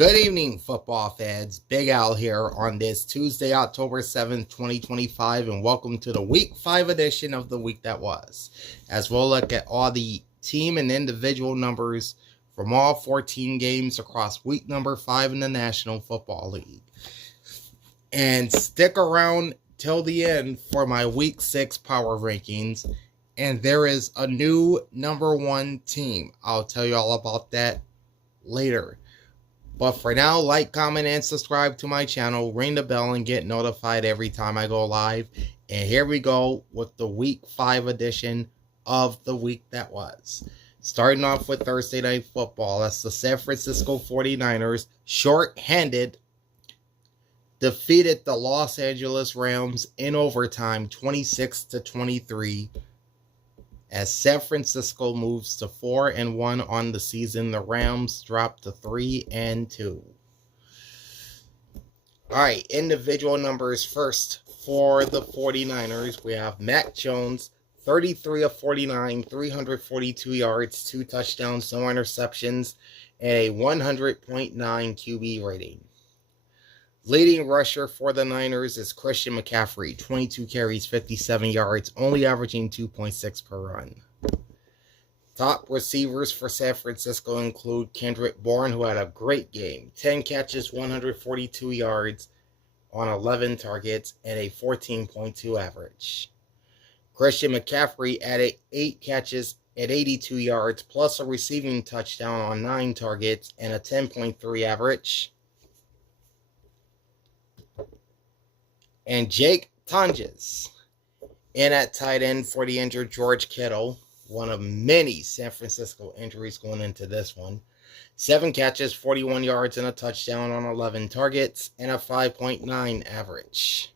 Good evening, football fans. Big Al here on this Tuesday, October 7th, 2025, and welcome to the Week 5 edition of the week that was, as we'll look at all the team and individual numbers from all 14 games across week number 5 in the National Football League. And stick around till the end for my Week 6 power rankings, and there is a new number 1 team. I'll tell you all about that later. But for now, like, comment, and subscribe to my channel. Ring the bell and get notified every time I go live. And here we go with the Week 5 edition of the week that was. Starting off with Thursday Night Football. That's the San Francisco 49ers, short-handed, defeated the Los Angeles Rams in overtime, 26-23. As San Francisco moves to 4-1 on the season, the Rams drop to 3-2. Alright, individual numbers first for the 49ers. We have Mac Jones, 33 of 49, 342 yards, 2 touchdowns, no interceptions, and a 100.9 QB rating. Leading rusher for the Niners is Christian McCaffrey, 22 carries, 57 yards, only averaging 2.6 per run. Top receivers for San Francisco include Kendrick Bourne, who had a great game, 10 catches, 142 yards on 11 targets, and a 14.2 average. Christian McCaffrey added 8 catches at 82 yards, plus a receiving touchdown on 9 targets, and a 10.3 average. And Jake Tonjes in at tight end for the injured George Kittle, one of many San Francisco injuries going into this one. 7 catches, 41 yards, and a touchdown on 11 targets, and a 5.9 average.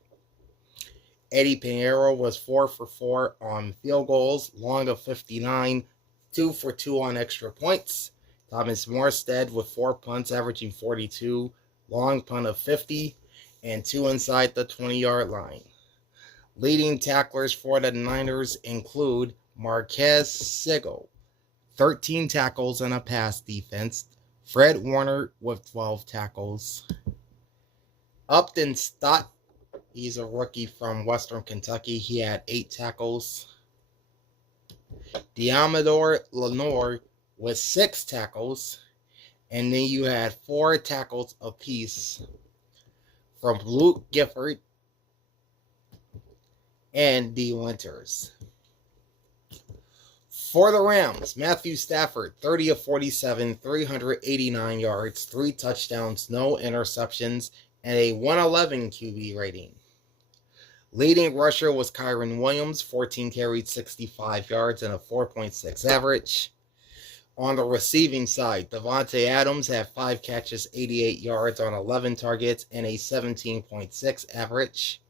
Eddie Pinheiro was 4 for 4 on field goals, long of 59, 2 for 2 on extra points. Thomas Morstead with 4 punts, averaging 42, long punt of 50, and 2 inside the 20-yard line. Leading tacklers for the Niners include Marquez Sigo, 13 tackles and a pass defense. Fred Warner with 12 tackles. Upton Stott, he's a rookie from Western Kentucky. He had 8 tackles. Diamador Lenore with 6 tackles. And then you had 4 tackles apiece from Luke Gifford and D. Winters. For the Rams, Matthew Stafford, 30 of 47, 389 yards, 3 touchdowns, no interceptions, and a 111 QB rating. Leading rusher was Kyren Williams, 14 carries, 65 yards, and a 4.6 average. On the receiving side, Devontae Adams had 5 catches, 88 yards on 11 targets, and a 17.6 average.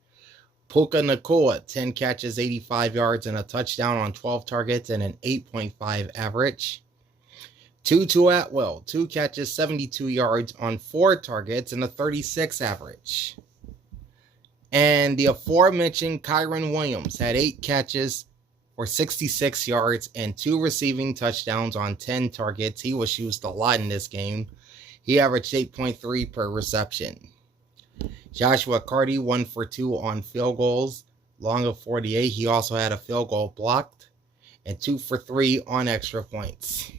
Puka Nacua, 10 catches, 85 yards, and a touchdown on 12 targets, and an 8.5 average. Tutu Atwell, 2 catches, 72 yards on 4 targets, and a 36 average. And the aforementioned Kyren Williams had 8 catches for 66 yards and 2 receiving touchdowns on 10 targets. He was used a lot in this game. He averaged 8.3 per reception. Joshua Carty, 1 for 2 on field goals, long of 48. He also had a field goal blocked, and 2 for 3 on extra points.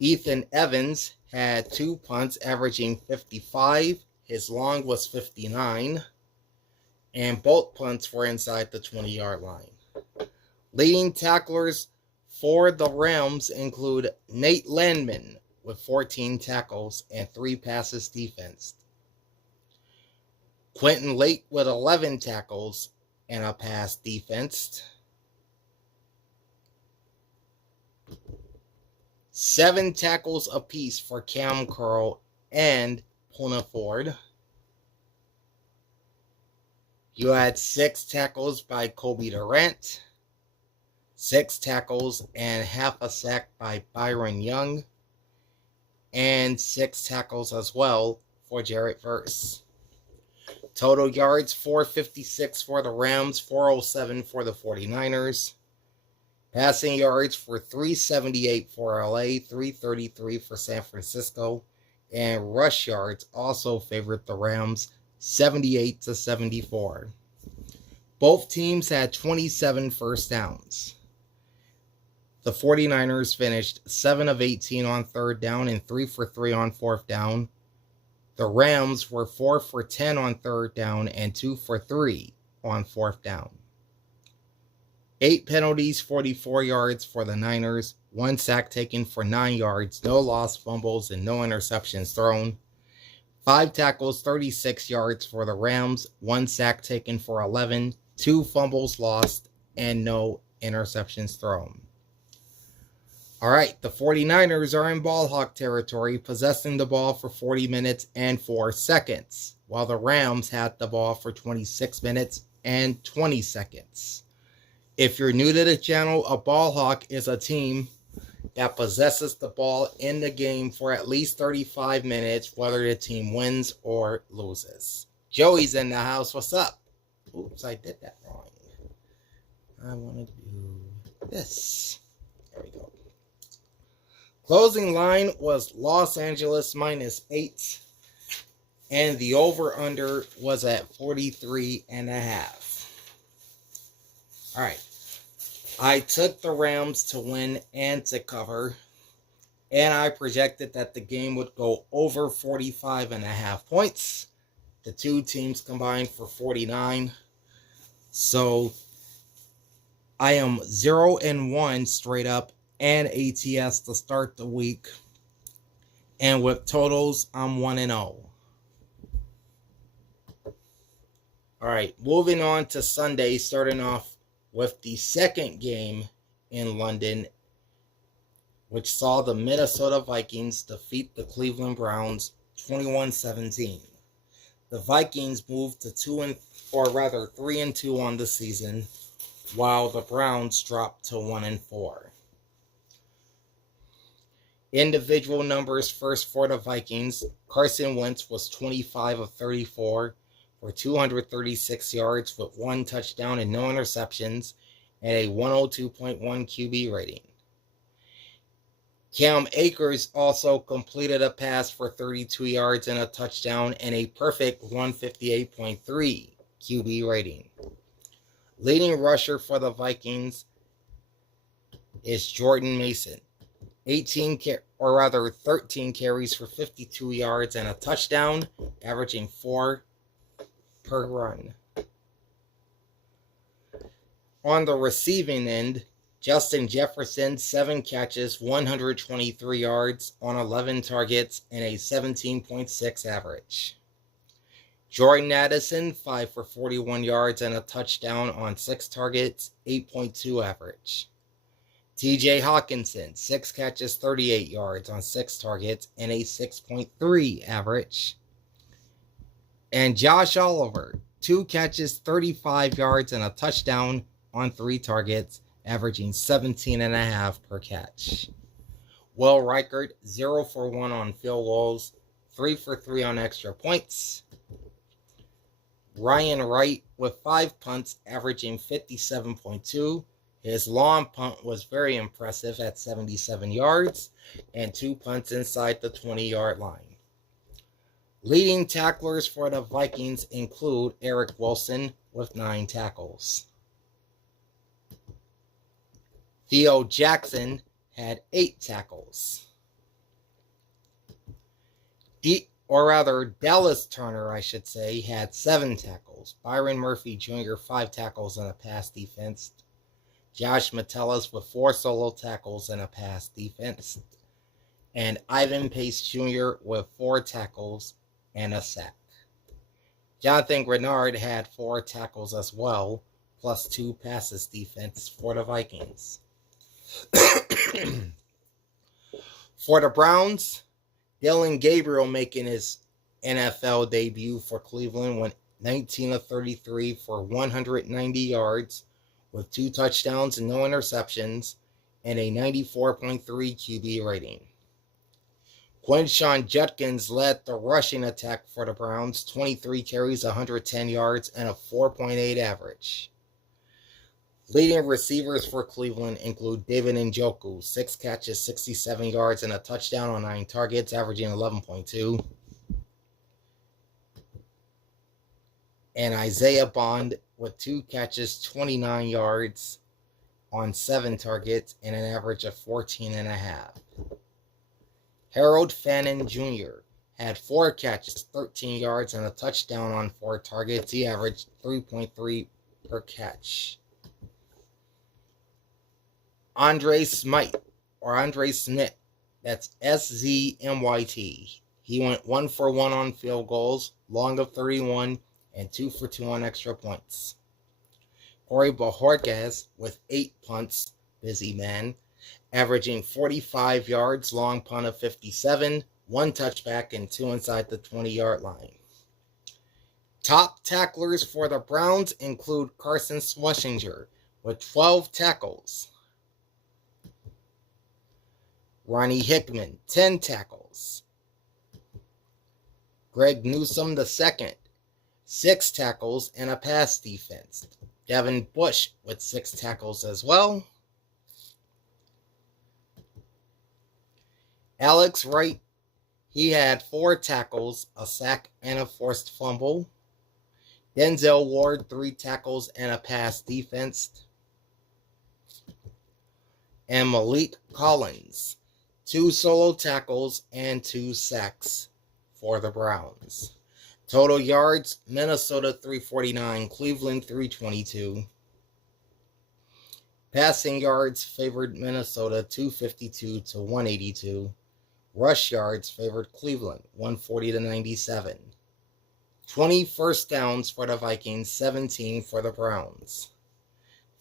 Ethan Evans had 2 punts, averaging 55. His long was 59. And both punts were inside the 20-yard line. Leading tacklers for the Rams include Nate Landman with 14 tackles and 3 passes defensed. Quentin Lake with 11 tackles and a pass defensed. 7 tackles apiece for Cam Curl and Puna Ford. You had 6 tackles by Kobe Durant, 6 tackles and half a sack by Byron Young, and 6 tackles as well for Jarrett Verse. Total yards, 456 for the Rams, 407 for the 49ers. Passing yards for 378 for LA, 333 for San Francisco, and rush yards also favored the Rams 78-74. Both teams had 27 first downs. The 49ers finished 7 of 18 on third down and 3 for 3 on fourth down. The Rams were 4 for 10 on third down and 2 for 3 on fourth down. 8 penalties, 44 yards for the Niners, 1 sack taken for 9 yards, no lost fumbles, and no interceptions thrown. 5 tackles, 36 yards for the Rams, 1 sack taken for 11, 2 fumbles lost, and no interceptions thrown. All right, the 49ers are in ball hawk territory, possessing the ball for 40 minutes and 4 seconds, while the Rams had the ball for 26 minutes and 20 seconds. If you're new to the channel, a ball hawk is a team that possesses the ball in the game for at least 35 minutes, whether the team wins or loses. Joey's in the house. What's up? Oops, I did that wrong. I want to do this. There we go. Closing line was Los Angeles -8, and the over-under was at 43.5. All right. I took the Rams to win and to cover, and I projected that the game would go over 45.5 points. The two teams combined for 49. So I am 0-1 straight up and ATS to start the week. And with totals, I'm 1-0. All right, moving on to Sunday, starting off with the second game in London, which saw the Minnesota Vikings defeat the Cleveland Browns 21-17. The Vikings moved to 3-2 on the season, while the Browns dropped to 1-4. Individual numbers first for the Vikings. Carson Wentz was 25 of 34 for 236 yards with 1 touchdown and no interceptions and a 102.1 QB rating. Cam Akers also completed a pass for 32 yards and a touchdown and a perfect 158.3 QB rating. Leading rusher for the Vikings is Jordan Mason. 13 carries for 52 yards and a touchdown, averaging 4 per run. On the receiving end, Justin Jefferson, 7 catches, 123 yards on 11 targets, and a 17.6 average. Jordan Addison, 5 for 41 yards and a touchdown on 6 targets, 8.2 average. TJ Hawkinson, 6 catches, 38 yards on 6 targets, and a 6.3 average. And Josh Oliver, 2 catches, 35 yards, and a touchdown on 3 targets, averaging 17.5 per catch. Will Reichert, 0 for 1 on field goals, 3 for 3 on extra points. Ryan Wright with 5 punts, averaging 57.2. His long punt was very impressive at 77 yards and 2 punts inside the 20-yard line. Leading tacklers for the Vikings include Eric Wilson with 9 tackles. Theo Jackson had 8 tackles. Dallas Turner, had 7 tackles. Byron Murphy Jr., 5 tackles and a pass defense. Josh Metellus with 4 solo tackles and a pass defense. And Ivan Pace Jr. with 4 tackles and a sack. Jonathan Grenard had 4 tackles as well, plus 2 passes defense for the Vikings. For the Browns, Dillon Gabriel making his NFL debut for Cleveland went 19 of 33 for 190 yards with 2 touchdowns and no interceptions and a 94.3 QB rating. Quinshon Judkins led the rushing attack for the Browns, 23 carries, 110 yards, and a 4.8 average. Leading receivers for Cleveland include David Njoku, 6 catches, 67 yards, and a touchdown on 9 targets, averaging 11.2. And Isaiah Bond with 2 catches, 29 yards on 7 targets, and an average of 14.5. Harold Fannin Jr. had 4 catches, 13 yards, and a touchdown on 4 targets. He averaged 3.3 per catch. Andre Smythe, that's SZMYT. He went 1 for 1 on field goals, long of 31, and 2 for 2 on extra points. Corey Bojorquez with 8 punts, busy man, averaging 45 yards, long punt of 57, 1 touchback, and 2 inside the 20-yard line. Top tacklers for the Browns include Carson Schwarzenegger with 12 tackles. Ronnie Hickman, 10 tackles. Greg Newsome II, 6 tackles and a pass defense. Devin Bush with 6 tackles as well. Alex Wright, he had 4 tackles, a sack, and a forced fumble. Denzel Ward, 3 tackles and a pass defense. And Malik Collins, 2 solo tackles and 2 sacks for the Browns. Total yards, Minnesota 349, Cleveland 322. Passing yards favored Minnesota 252 to 182. Rush yards favored Cleveland 140 to 97. 20 first downs for the Vikings, 17 for the Browns.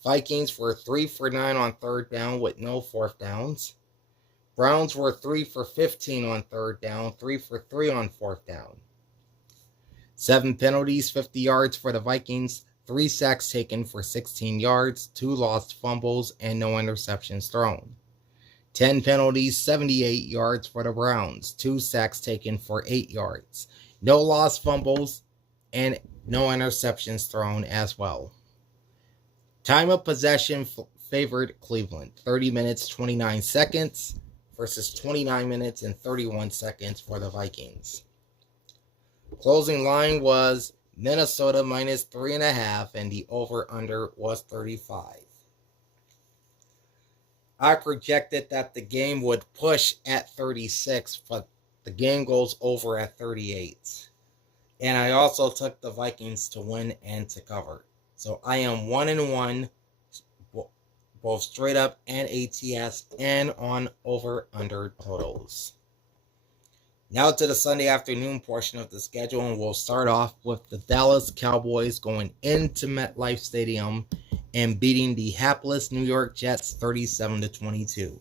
Vikings were 3 for 9 on 3rd down with no 4th downs. Browns were 3 for 15 on 3rd down, 3 for 3 on 4th down. 7 penalties, 50 yards for the Vikings, 3 sacks taken for 16 yards, 2 lost fumbles, and no interceptions thrown. 10 penalties, 78 yards for the Browns, 2 sacks taken for 8 yards, no lost fumbles, and no interceptions thrown as well. Time of possession favored Cleveland, 30 minutes, 29 seconds versus 29 minutes and 31 seconds for the Vikings. Closing line was Minnesota minus 3.5, and the over-under was 35. I projected that the game would push at 36, but the game goes over at 38. And I also took the Vikings to win and to cover. So I am 1-1, both straight up and ATS, and on over-under totals. Now to the Sunday afternoon portion of the schedule, and we'll start off with the Dallas Cowboys going into MetLife Stadium and beating the hapless New York Jets 37-22.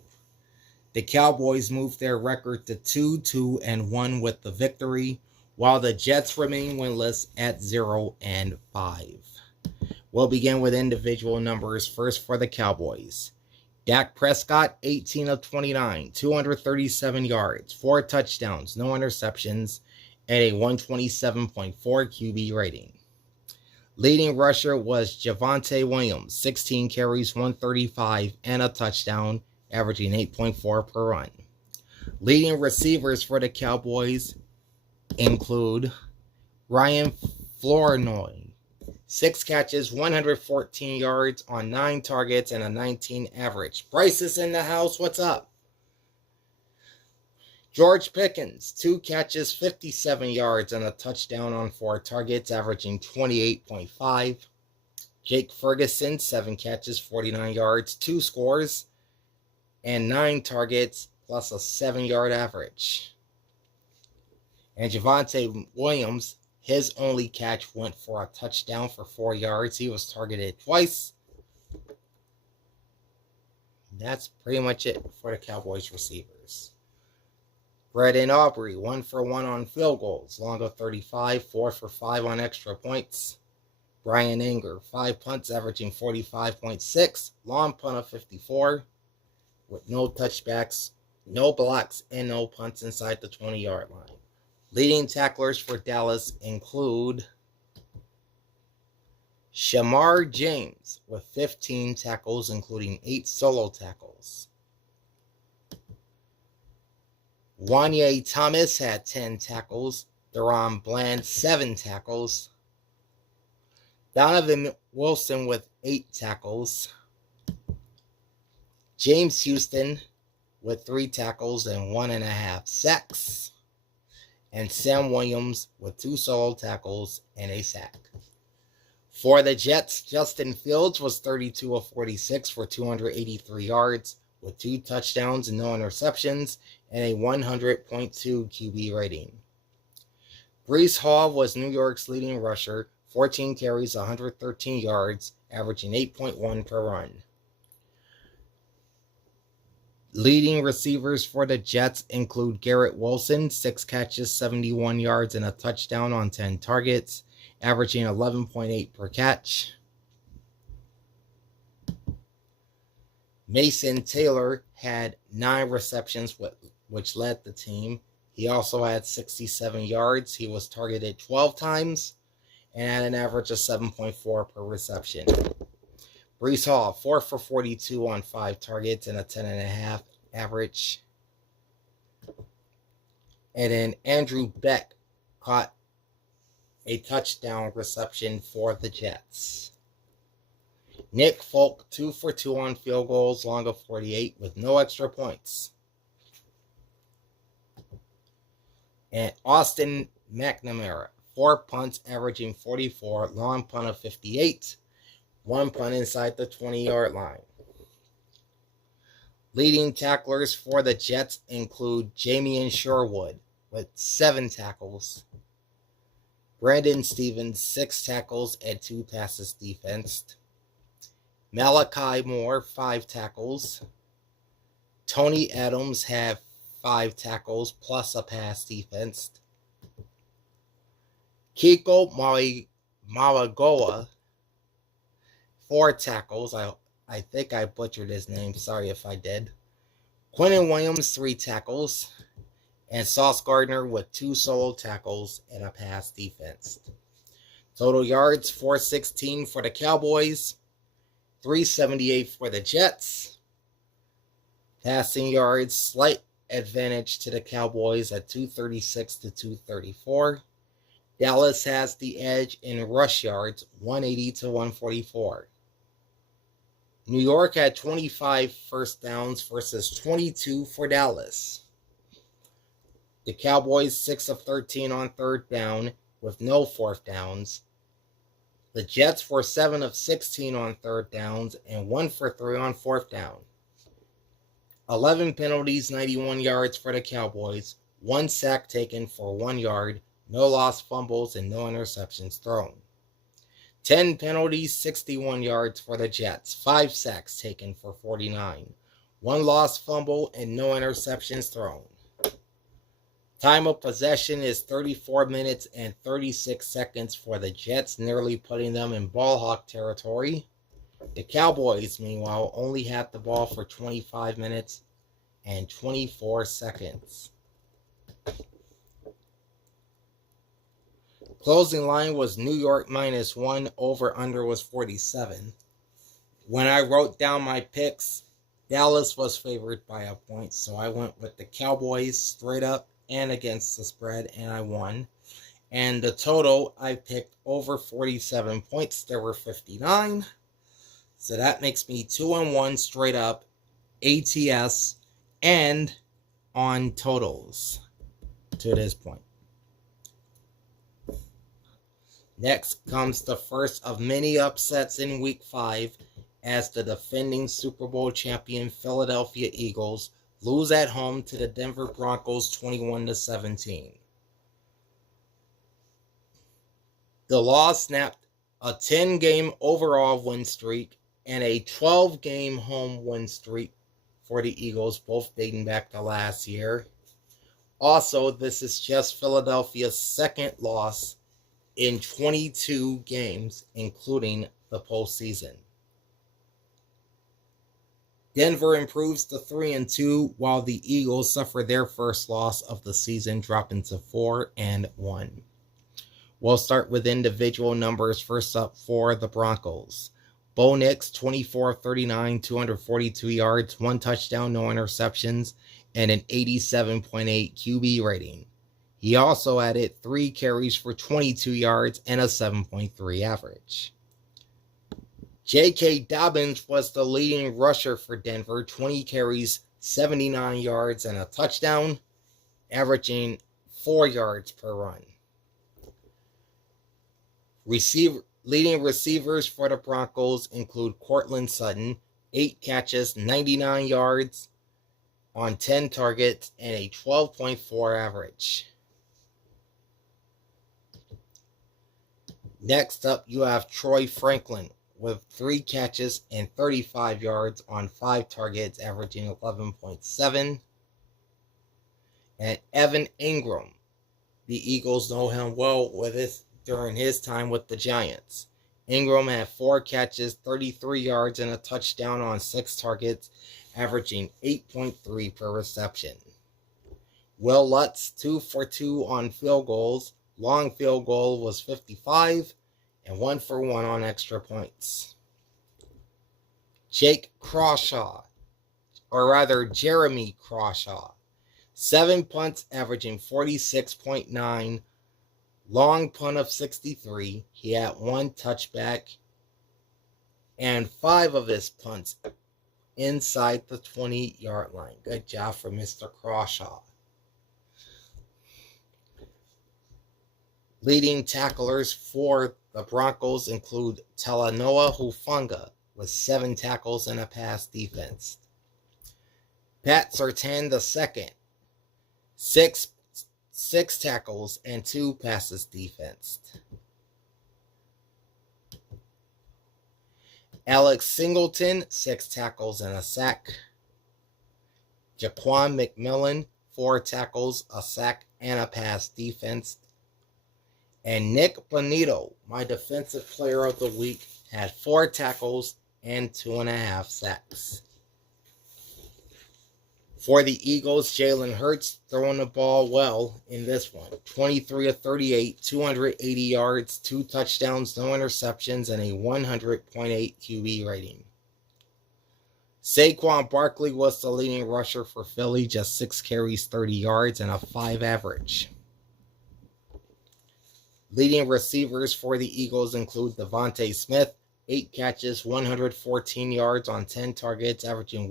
The Cowboys moved their record to 2-2-1 with the victory, while the Jets remain winless at 0-5. We'll begin with individual numbers first for the Cowboys. Dak Prescott, 18 of 29, 237 yards, 4 touchdowns, no interceptions, and a 127.4 QB rating. Leading rusher was Javonte Williams, 16 carries, 135, and a touchdown, averaging 8.4 per run. Leading receivers for the Cowboys include Ryan Flournoy, 6 catches, 114 yards on 9 targets, and a 19 average. Bryce is in the house. What's up? George Pickens, 2 catches, 57 yards, and a touchdown on 4 targets, averaging 28.5. Jake Ferguson, 7 catches, 49 yards, 2 scores, and 9 targets, plus a 7-yard average. And Javonte Williams, his only catch went for a touchdown for 4 yards. He was targeted twice. That's pretty much it for the Cowboys receivers. Braden Aubrey, 1 for 1 on field goals, long of 35, 4 for 5 on extra points. Brian Anger, 5 punts, averaging 45.6, long punt of 54, with no touchbacks, no blocks, and no punts inside the 20-yard line. Leading tacklers for Dallas include Shamar James with 15 tackles, including 8 solo tackles. Wanye Thomas had 10 tackles. Deron Bland, 7 tackles. Donovan Wilson with 8 tackles. James Houston with 3 tackles and 1.5 sacks. And Sam Williams with 2 solo tackles and a sack. For the Jets, Justin Fields was 32 of 46 for 283 yards with 2 touchdowns and no interceptions and a 100.2 QB rating. Breece Hall was New York's leading rusher, 14 carries, 113 yards, averaging 8.1 per run. Leading receivers for the Jets include Garrett Wilson, 6 catches, 71 yards, and a touchdown on 10 targets, averaging 11.8 per catch. Mason Taylor had 9 receptions, which led the team. He also had 67 yards. He was targeted 12 times and had an average of 7.4 per reception. Breece Hall, 4 for 42 on 5 targets and a 10.5 average. And then Andrew Beck caught a touchdown reception for the Jets. Nick Folk, 2 for 2 on field goals, long of 48 with no extra points. And Austin McNamara, 4 punts averaging 44, long punt of 58, 1 punt inside the 20-yard line. Leading tacklers for the Jets include Jamian Sherwood with 7 tackles. Brandon Stevens, 6 tackles and 2 passes defensed. Malachi Moore, 5 tackles. Tony Adams had 5 tackles plus a pass defensed. Kiko Malagoa, 4 tackles. I think I butchered his name. Sorry if I did. Quinnen Williams, 3 tackles. And Sauce Gardner with 2 solo tackles and a pass defense. Total yards, 416 for the Cowboys, 378 for the Jets. Passing yards, slight advantage to the Cowboys at 236 to 234. Dallas has the edge in rush yards, 180 to 144. New York had 25 first downs versus 22 for Dallas. The Cowboys 6 of 13 on third down with no fourth downs. The Jets were 7 of 16 on third downs and 1 for 3 on fourth down. 11 penalties, 91 yards for the Cowboys, 1 sack taken for 1 yard, no lost fumbles, and no interceptions thrown. 10 penalties, 61 yards for the Jets, 5 sacks taken for 49, 1 lost fumble, and no interceptions thrown. Time of possession is 34 minutes and 36 seconds for the Jets, nearly putting them in ball hawk territory. The Cowboys, meanwhile, only had the ball for 25 minutes and 24 seconds. Closing line was New York -1, over-under was 47. When I wrote down my picks, Dallas was favored by a point, so I went with the Cowboys straight up and against the spread, and I won. And the total, I picked over 47 points. There were 59. So that makes me 2-1 straight up, ATS, and on totals to this point. Next comes the first of many upsets in Week 5 as the defending Super Bowl champion Philadelphia Eagles lose at home to the Denver Broncos 21-17. The loss snapped a 10-game overall win streak and a 12-game home win streak for the Eagles, both dating back to last year. Also, this is just Philadelphia's second loss in 22 games, including the postseason. Denver improves to 3-2, while the Eagles suffer their first loss of the season, dropping to 4-1. We'll start with individual numbers. First up for the Broncos. Bo Nix, 24-39, 242 yards, 1 touchdown, no interceptions, and an 87.8 QB rating. He also added 3 carries for 22 yards and a 7.3 average. J.K. Dobbins was the leading rusher for Denver, 20 carries, 79 yards, and a touchdown, averaging 4 yards per run. Leading receivers for the Broncos include Courtland Sutton, 8 catches, 99 yards on 10 targets, and a 12.4 average. Next up, you have Troy Franklin with 3 catches and 35 yards on 5 targets, averaging 11.7. And Evan Ingram, the Eagles know him well during his time with the Giants. Ingram had 4 catches, 33 yards, and a touchdown on 6 targets, averaging 8.3 per reception. Will Lutz, 2 for 2 on field goals. Long field goal was 55, and 1 for 1 on extra points. Jeremy Crawshaw, 7 punts, averaging 46.9. Long punt of 63. He had 1 touchback, and 5 of his punts inside the 20-yard line. Good job for Mr. Crawshaw. Leading tacklers for the Broncos include Talanoa Hufanga with 7 tackles and a pass defense. Pat Surtain II, 6 tackles and 2 passes defense. Alex Singleton, 6 tackles and a sack. Jaquan McMillan, 4 tackles, a sack, and a pass defense. And Nick Bonito, my defensive player of the week, had 4 tackles and 2.5 sacks. For the Eagles, Jalen Hurts throwing the ball well in this one. 23 of 38, 280 yards, 2 touchdowns, no interceptions, and a 100.8 QB rating. Saquon Barkley was the leading rusher for Philly, just 6 carries, 30 yards, and a 5 average. Leading receivers for the Eagles include Devontae Smith, 8 catches, 114 yards on 10 targets, averaging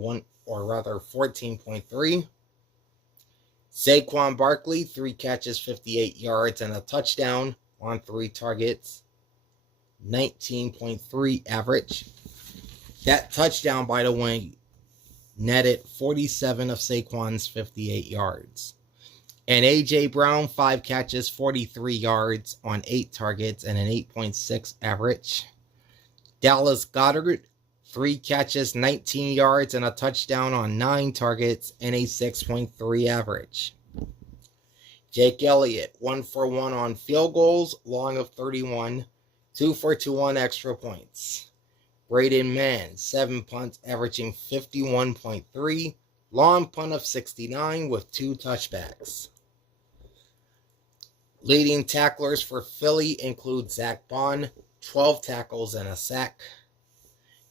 14.3. Saquon Barkley, 3 catches, 58 yards, and a touchdown on 3 targets, 19.3 average. That touchdown, by the way, netted 47 of Saquon's 58 yards. And A.J. Brown, 5 catches, 43 yards on 8 targets, and an 8.6 average. Dallas Goedert, 3 catches, 19 yards, and a touchdown on 9 targets, and a 6.3 average. Jake Elliott, 1 for 1 on field goals, long of 31, 2 for 2 on extra points. Braden Mann, 7 punts, averaging 51.3, long punt of 69 with 2 touchbacks. Leading tacklers for Philly include Zach Bond, 12 tackles and a sack.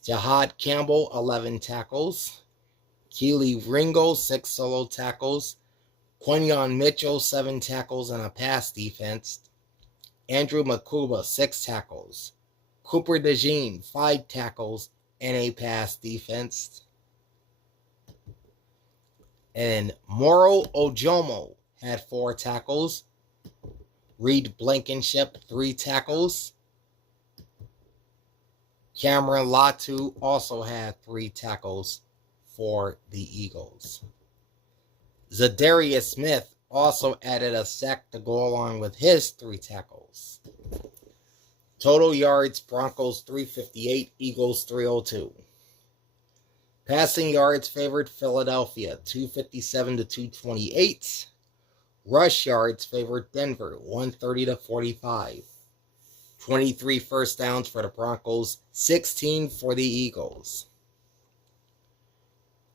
Jahad Campbell, 11 tackles. Keely Ringo, 6 solo tackles. Quinyon Mitchell, 7 tackles and a pass defense. Andrew Makuba, 6 tackles. Cooper DeJean, 5 tackles and a pass defense. And Moro Ojomo had 4 tackles. Reed Blankenship, 3 tackles. Cameron Latu also had 3 tackles for the Eagles. Zadarius Smith also added a sack to go along with his 3 tackles. Total yards, Broncos 358, Eagles 302. Passing yards favored Philadelphia, 257 to 228. Rush yards favored Denver, 130 to 45. 23 first downs for the Broncos, 16 for the Eagles.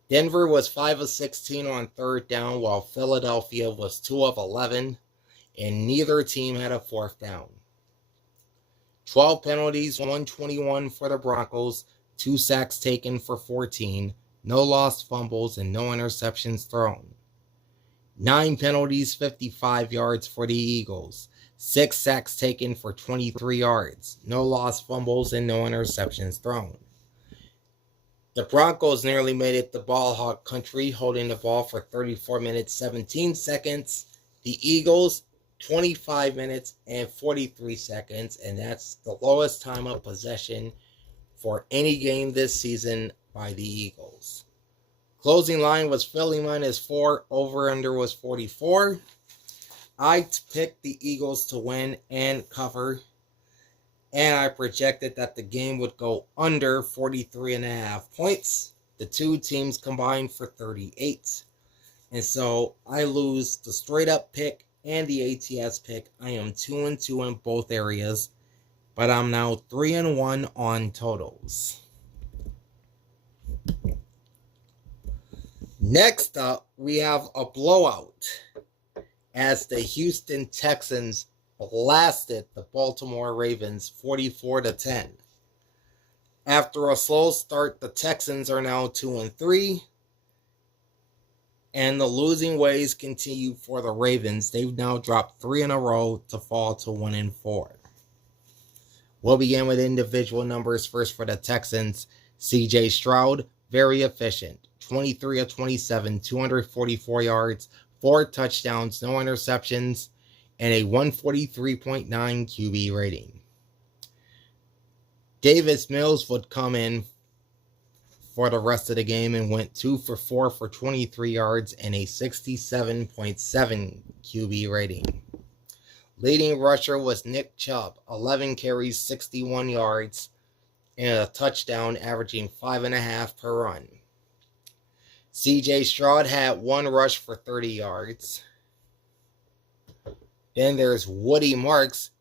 Denver was 5 of 16 on third down, while Philadelphia was 2 of 11, and neither team had a fourth down. 12 penalties, 121 for the Broncos, 2 sacks taken for 14, no lost fumbles, and no interceptions thrown. 9 penalties, 55 yards for the Eagles, 6 sacks taken for 23 yards, no lost fumbles, and no interceptions thrown. The Broncos nearly made it to ball hawk country, holding the ball for 34 minutes, 17 seconds. The Eagles, 25 minutes and 43 seconds, and that's the lowest time of possession for any game this season by the Eagles. Closing line was Philly -4, over-under was 44. I picked the Eagles to win and cover, and I projected that the game would go under 43.5 points. The two teams combined for 38. And so I lose the straight-up pick and the ATS pick. I am 2-2 in both areas, but I'm now 3-1 on totals. Next up, we have a blowout as the Houston Texans blasted the Baltimore Ravens 44-10. After a slow start, the Texans are now 2-3, and the losing ways continue for the Ravens. They've now dropped 3 in a row to fall to 1-4. We'll begin with individual numbers first for the Texans. CJ Stroud, very efficient. 23 of 27, 244 yards, 4 touchdowns, no interceptions, and a 143.9 QB rating. Davis Mills would come in for the rest of the game and went 2 for 4 for 23 yards and a 67.7 QB rating. Leading rusher was Nick Chubb, 11 carries, 61 yards, and a touchdown, averaging 5.5 per run. CJ Stroud had 1 rush for 30 yards. Then there's Woody Marks,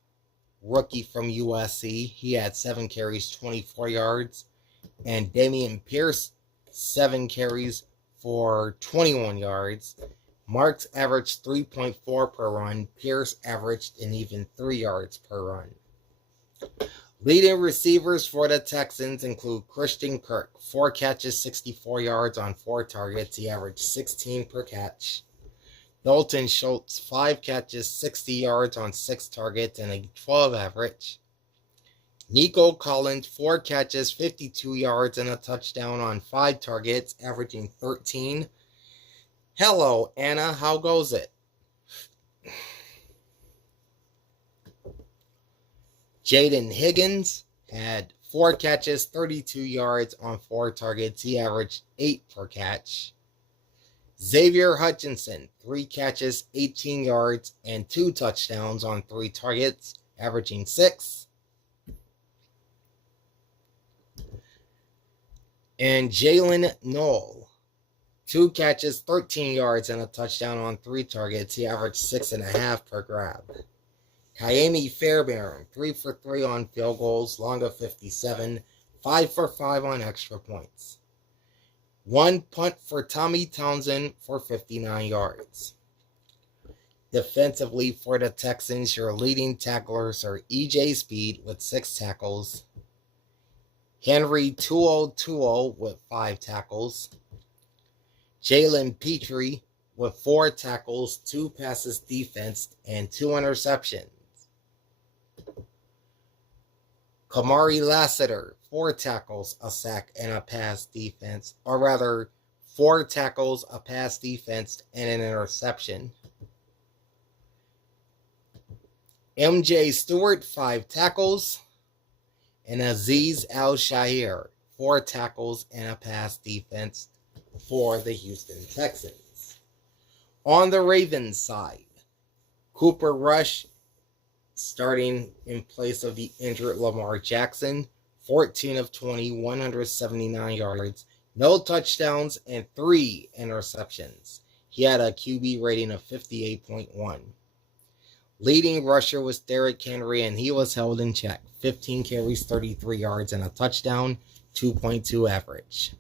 rookie from USC. He had 7 carries, 24 yards. And Dameon Pierce, 7 carries for 21 yards. Marks averaged 3.4 per run. Pierce averaged an even 3 yards per run. Leading receivers for the Texans include Christian Kirk, 4 catches, 64 yards on 4 targets. He averaged 16 per catch. Dalton Schultz, 5 catches, 60 yards on 6 targets and a 12 average. Nico Collins, 4 catches, 52 yards and a touchdown on 5 targets, averaging 13. Hello, Anna, how goes it? Jaden Higgins had 4 catches, 32 yards on 4 targets. He averaged 8 per catch. Xavier Hutchinson, 3 catches, 18 yards, and 2 touchdowns on 3 targets, averaging 6. And Jalen Knoll, 2 catches, 13 yards, and a touchdown on 3 targets. He averaged 6.5 per grab. Ka'imi Fairbairn, 3 for 3 on field goals, long of 57, 5 for 5 on extra points. 1 punt for Tommy Townsend for 59 yards. Defensively for the Texans, your leading tacklers are E.J. Speed with 6 tackles, Henry To'oTo'o with 5 tackles, Jalen Petrie with 4 tackles, 2 passes defensed, and 2 interceptions. Kamari Lassiter, 4 tackles, a sack, and a pass defense. Or rather, 4 tackles, a pass defense, and an interception. MJ Stewart, 5 tackles. And Azeez Al-Shaair, 4 tackles, and a pass defense for the Houston Texans. On the Ravens side, Cooper Rush, starting in place of the injured Lamar Jackson, 14 of 20, 179 yards, no touchdowns, and 3 interceptions. He had a QB rating of 58.1. Leading rusher was Derrick Henry, and he was held in check. 15 carries, 33 yards, and a touchdown, 2.2 average.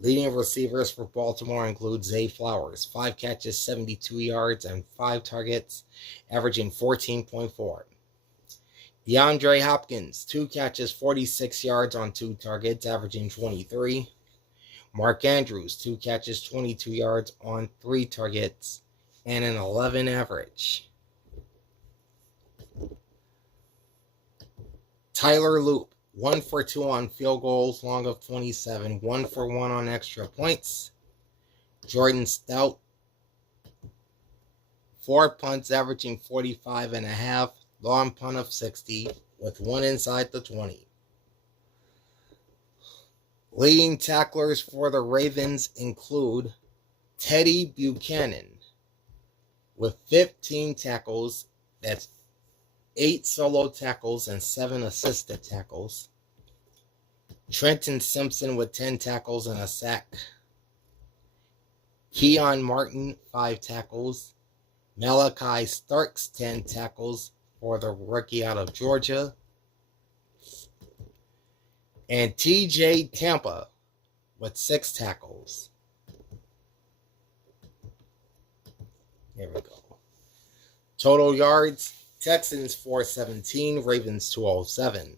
Leading receivers for Baltimore include Zay Flowers, 5 catches, 72 yards, and 5 targets, averaging 14.4. DeAndre Hopkins, 2 catches, 46 yards on 2 targets, averaging 23. Mark Andrews, 2 catches, 22 yards on 3 targets, and an 11 average. Tyler Loop, 1 for 2 on field goals, long of 27, 1 for 1 on extra points. Jordan Stout, 4 punts, averaging 45.5, long punt of 60, with 1 inside the 20. Leading tacklers for the Ravens include Teddy Buchanan with 15 tackles. That's 8 solo tackles and 7 assisted tackles. Trenton Simpson with 10 tackles and a sack. Keon Martin, 5 tackles. Malachi Starks, 10 tackles for the rookie out of Georgia. And TJ Tampa with 6 tackles. There we go. Total yards, Texans 417, Ravens 207.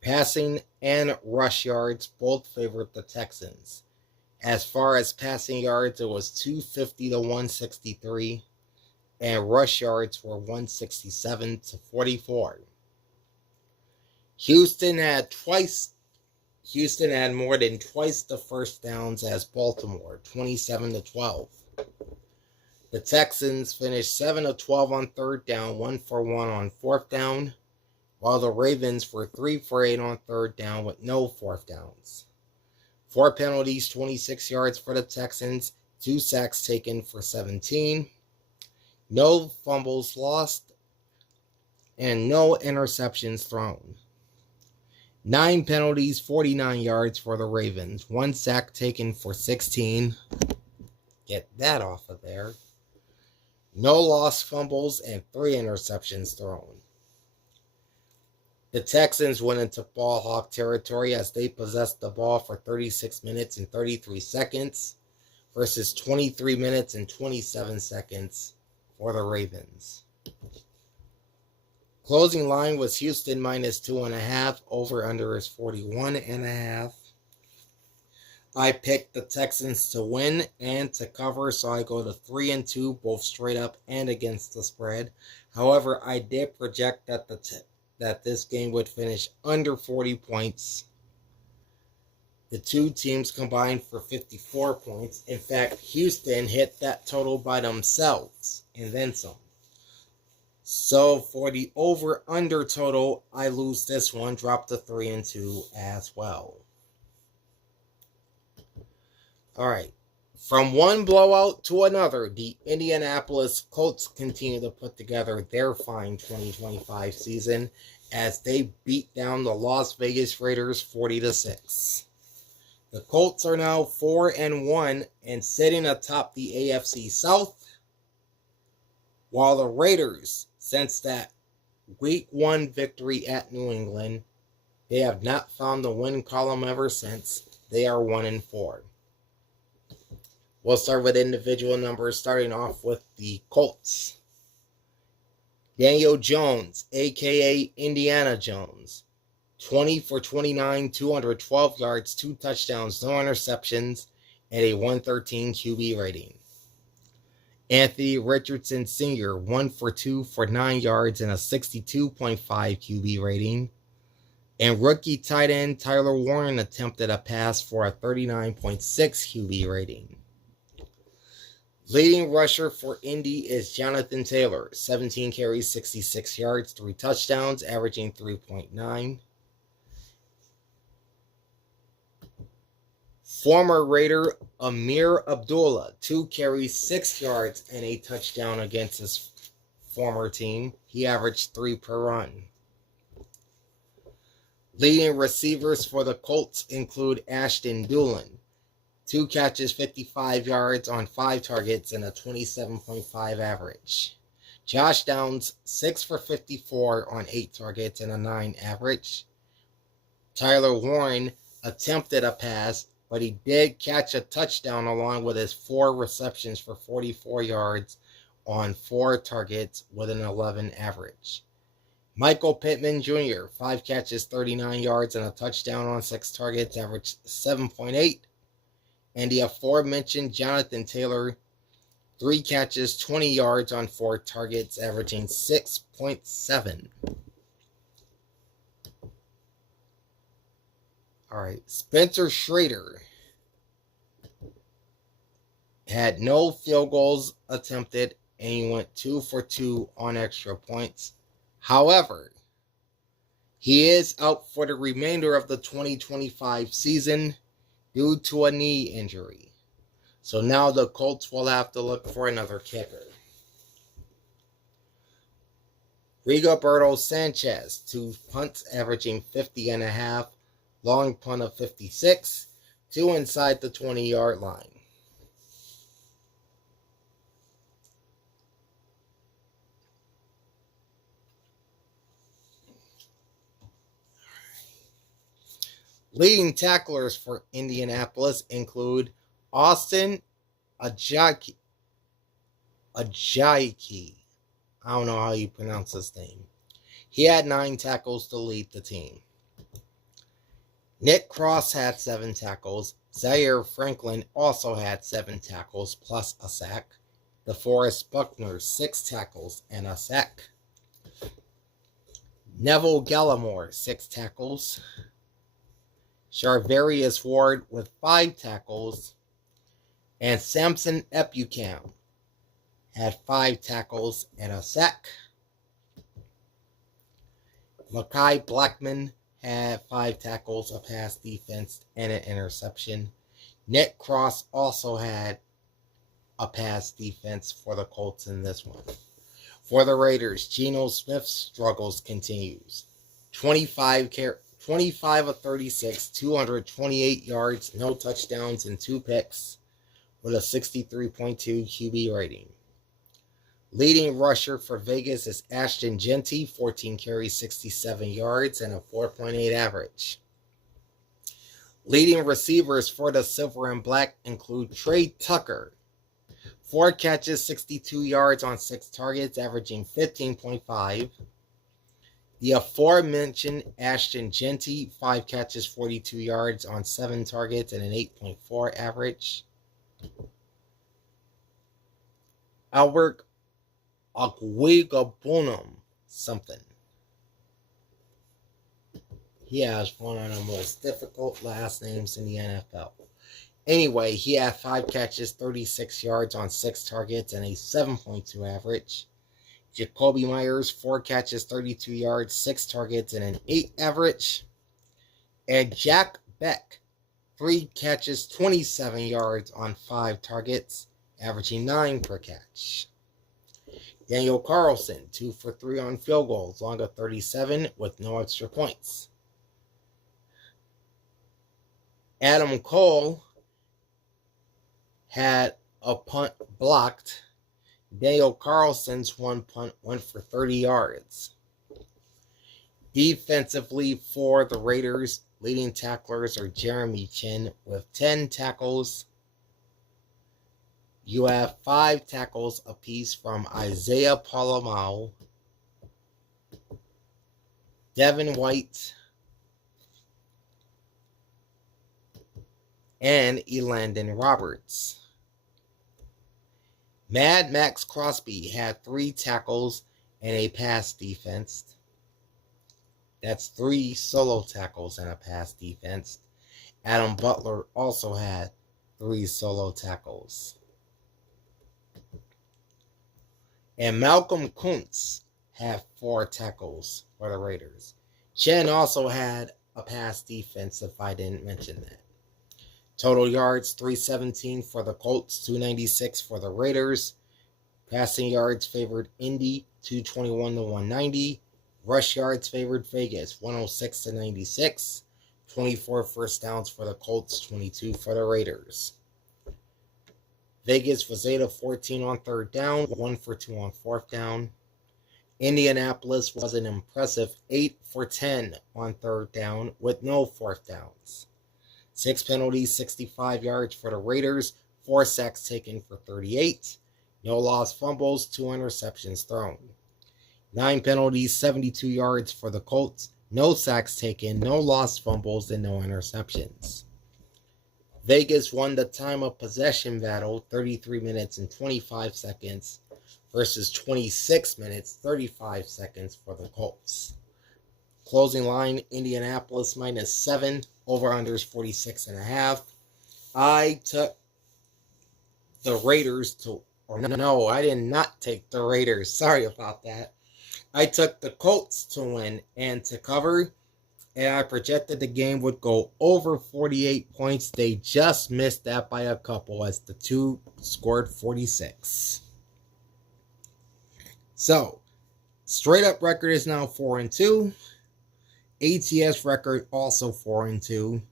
Passing and rush yards both favored the Texans. As far as passing yards, it was 250 to 163, and rush yards were 167 to 44. Houston had more than twice the first downs as Baltimore, 27 to 12. The Texans finished 7 of 12 on third down, 1 for 1 on fourth down, while the Ravens were 3 for 8 on third down with no fourth downs. 4 penalties, 26 yards for the Texans, 2 sacks taken for 17, no fumbles lost, and no interceptions thrown. 9 penalties, 49 yards for the Ravens, 1 sack taken for 16. Get that off of there. No lost fumbles and 3 interceptions thrown. The Texans went into ball hawk territory as they possessed the ball for 36 minutes and 33 seconds versus 23 minutes and 27 seconds for the Ravens. Closing line was Houston minus 2.5. Over under is 41.5. I picked the Texans to win and to cover, so I go to 3-2, both straight up and against the spread. However, I did project that this game would finish under 40 points. The two teams combined for 54 points. In fact, Houston hit that total by themselves and then some. So for the over-under total, I lose this one, drop to 3-2 as well. All right. From one blowout to another, the Indianapolis Colts continue to put together their fine 2025 season as they beat down the Las Vegas Raiders 40-6. The Colts are now 4-1 and sitting atop the AFC South, while the Raiders, since that Week 1 victory at New England, they have not found the win column ever since. They are 1-4. We'll start with individual numbers, starting off with the Colts. Daniel Jones, a.k.a. Indiana Jones, 20 for 29, 212 yards, 2 touchdowns, no interceptions, and a 113 QB rating. Anthony Richardson Sr., 1 for 2 for 9 yards and a 62.5 QB rating. And rookie tight end Tyler Warren attempted a pass for a 39.6 QB rating. Leading rusher for Indy is Jonathan Taylor, 17 carries, 66 yards, 3 touchdowns, averaging 3.9. Former Raider Amir Abdullah, 2 carries, 6 yards, and a touchdown against his former team. He averaged 3 per run. Leading receivers for the Colts include Ashton Dulin, 2 catches, 55 yards on 5 targets, and a 27.5 average. Josh Downs, 6 for 54 on 8 targets and a 9 average. Tyler Warren attempted a pass, but he did catch a touchdown along with his 4 receptions for 44 yards on 4 targets with an 11 average. Michael Pittman Jr., 5 catches, 39 yards, and a touchdown on 6 targets, averaged 7.8. And the aforementioned Jonathan Taylor, 3 catches, 20 yards on 4 targets, averaging 6.7. All right, Spencer Schrader had no field goals attempted, and he went 2 for 2 on extra points. However, he is out for the remainder of the 2025 season due to a knee injury. So now the Colts will have to look for another kicker. Rigoberto Sanchez, 2 punts averaging 50.5, long punt of 56, 2 inside the 20-yard line. Leading tacklers for Indianapolis include Austin Ajayi. I don't know how you pronounce his name. He had 9 tackles to lead the team. Nick Cross had 7 tackles. Zaire Franklin also had 7 tackles plus a sack. DeForest Buckner, 6 tackles and a sack. Neville Gallimore, 6 tackles. Charvarius Ward with 5 tackles. And Samson Ebukam had 5 tackles and a sack. Mekhi Blackman had 5 tackles, a pass defense, and an interception. Nick Cross also had a pass defense for the Colts in this one. For the Raiders, Geno Smith's struggles continues. 25 of 36, 228 yards, no touchdowns, and 2 picks with a 63.2 QB rating. Leading rusher for Vegas is Ashton Jeanty, 14 carries, 67 yards, and a 4.8 average. Leading receivers for the Silver and Black include Trey Tucker, 4 catches, 62 yards on 6 targets, averaging 15.5. The aforementioned Ashton Jeanty, 5 catches, 42 yards on 7 targets, and an 8.4 average. Albert Okwuegbunam something. He has one of the most difficult last names in the NFL. Anyway, he had 5 catches, 36 yards on 6 targets, and a 7.2 average. Jacoby Myers, 4 catches, 32 yards, 6 targets, and an 8 average. And Jack Beck, 3 catches, 27 yards on 5 targets, averaging 9 per catch. Daniel Carlson, 2 for 3 on field goals, long of 37 with no extra points. Adam Cole had a punt blocked. Daniel Carlson's 1 punt went for 30 yards. Defensively for the Raiders, leading tacklers are Jeremy Chinn with 10 tackles. You have 5 tackles apiece from Isaiah Pola-Mao, Devin White, and Elandon Roberts. Mad Max Crosby had 3 tackles and a pass defense. That's 3 solo tackles and a pass defense. Adam Butler also had 3 solo tackles. And Malcolm Kuntz had 4 tackles for the Raiders. Chen also had a pass defense, if I didn't mention that. Total yards, 317 for the Colts, 296 for the Raiders. Passing yards favored Indy, 221 to 190. Rush yards favored Vegas, 106 to 96. 24 first downs for the Colts, 22 for the Raiders. Vegas was 8 of 14 on 3rd down, 1 for 2 on 4th down. Indianapolis was an impressive 8 for 10 on 3rd down with no 4th downs. 6 penalties, 65 yards for the Raiders, 4 sacks taken for 38. no lost fumbles, 2 interceptions thrown. 9 penalties, 72 yards for the Colts, no sacks taken, no lost fumbles, and no interceptions. Vegas won the time of possession battle, 33 minutes and 25 seconds versus 26 minutes, 35 seconds for the Colts. Closing line, Indianapolis -7, over-unders 46.5. I took the Raiders to, or no, I did not take the Raiders. Sorry about that. I took the Colts to win and to cover, and I projected the game would go over 48 points. They just missed that by a couple as the two scored 46. So, straight up record is now 4-2. ATS record also 4-2.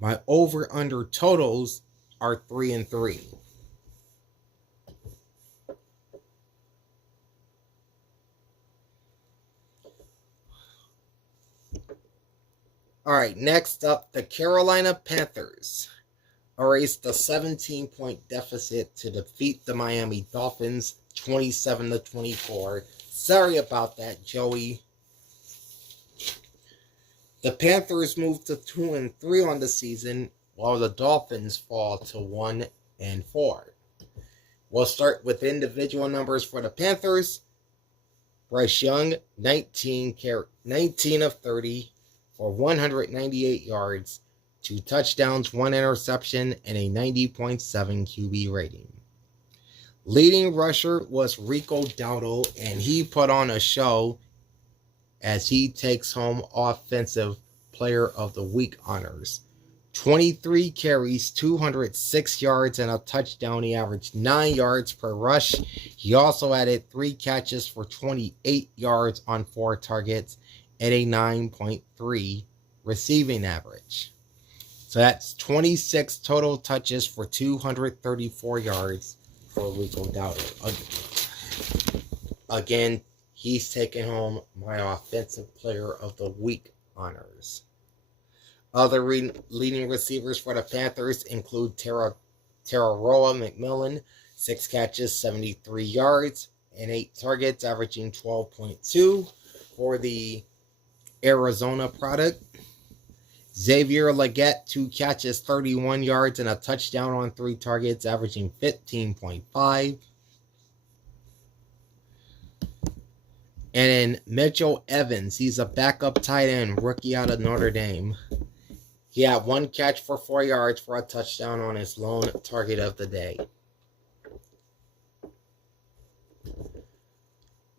My over-under totals are 3-3. All right, next up, the Carolina Panthers erased a 17-point deficit to defeat the Miami Dolphins 27-24. Sorry about that, Joey. The Panthers moved to 2-3 on the season, while the Dolphins fall to 1-4. We'll start with individual numbers for the Panthers. Bryce Young, 19 of 30 for 198 yards, 2 touchdowns, 1 interception, and a 90.7 QB rating. Leading rusher was Rico Dowdle, and he put on a show as he takes home Offensive Player of the Week honors. 23 carries, 206 yards, and a touchdown. He averaged 9 yards per rush. He also added 3 catches for 28 yards on 4 targets and a 9.3 receiving average. So that's 26 total touches for 234 yards for Rico Dowdle. Again, he's taking home my Offensive Player of the Week honors. Other leading receivers for the Panthers include Teroa McMillan, 6 catches, 73 yards, and 8 targets, averaging 12.2 for the Arizona product. Xavier Legette, 2 catches, 31 yards, and a touchdown on 3 targets, averaging 15.5. And then Mitchell Evans, he's a backup tight end, rookie out of Notre Dame. He had 1 catch for 4 yards for a touchdown on his lone target of the day.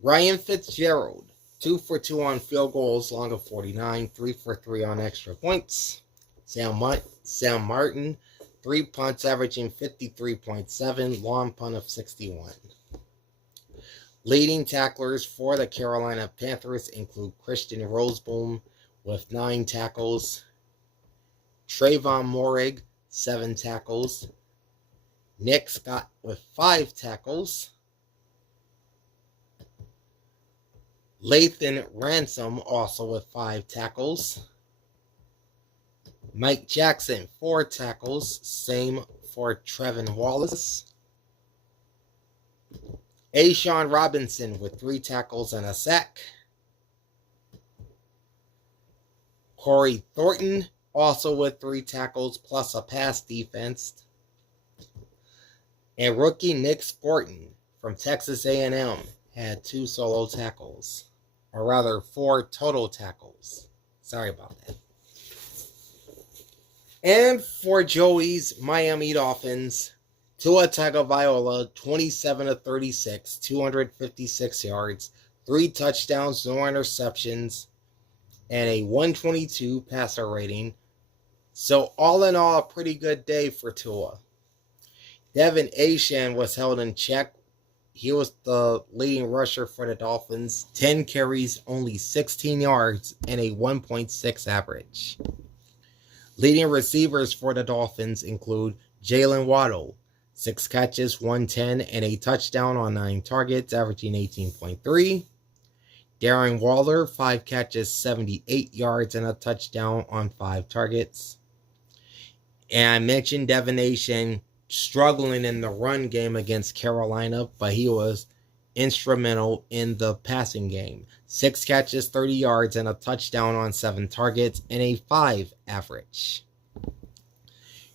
Ryan Fitzgerald, 2 for 2 on field goals, long of 49, 3 for 3 on extra points. Sam Martin, 3 punts, averaging 53.7, long punt of 61. Leading tacklers for the Carolina Panthers include Christian Roseboom with 9 tackles, Trayvon Moehrig, 7 tackles, Nick Scott with 5 tackles, Lathan Ransom also with 5 tackles, Mike Jackson, 4 tackles, same for Trevin Wallace, A'Shawn Robinson with 3 tackles and a sack, Corey Thornton also with 3 tackles plus a pass defense, and rookie Nick Sporton from Texas A&M had 2 solo tackles, or rather 4 total tackles. Sorry about that. And for Joey's Miami Dolphins, Tua Tagovailoa, 27 of 36, 256 yards, 3 touchdowns, no interceptions, and a 122 passer rating. So all in all, a pretty good day for Tua. Devin Achane was held in check. He was the leading rusher for the Dolphins. 10 carries, only 16 yards, and a 1.6 average. Leading receivers for the Dolphins include Jalen Waddle, 6 catches, 110, and a touchdown on 9 targets, averaging 18.3. Darren Waller, 5 catches, 78 yards, and a touchdown on 5 targets. And I mentioned Devin Achane, struggling in the run game against Carolina, but he was instrumental in the passing game. 6 catches, 30 yards, and a touchdown on 7 targets, and a 5 average.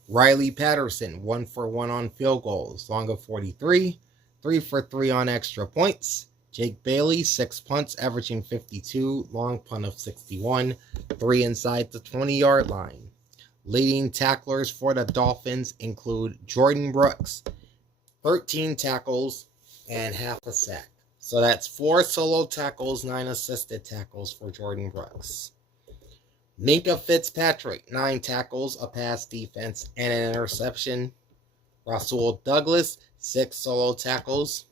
Riley Patterson, 1 for 1 on field goals, long of 43, 3 for 3 on extra points. Jake Bailey, 6 punts, averaging 52, long punt of 61, 3 inside the 20-yard line. Leading tacklers for the Dolphins include Jordan Brooks, 13 tackles and half a sack. So that's 4 solo tackles, 9 assisted tackles for Jordan Brooks. Minkah Fitzpatrick, 9 tackles, a pass defense, and an interception. Rasul Douglas, 6 solo tackles.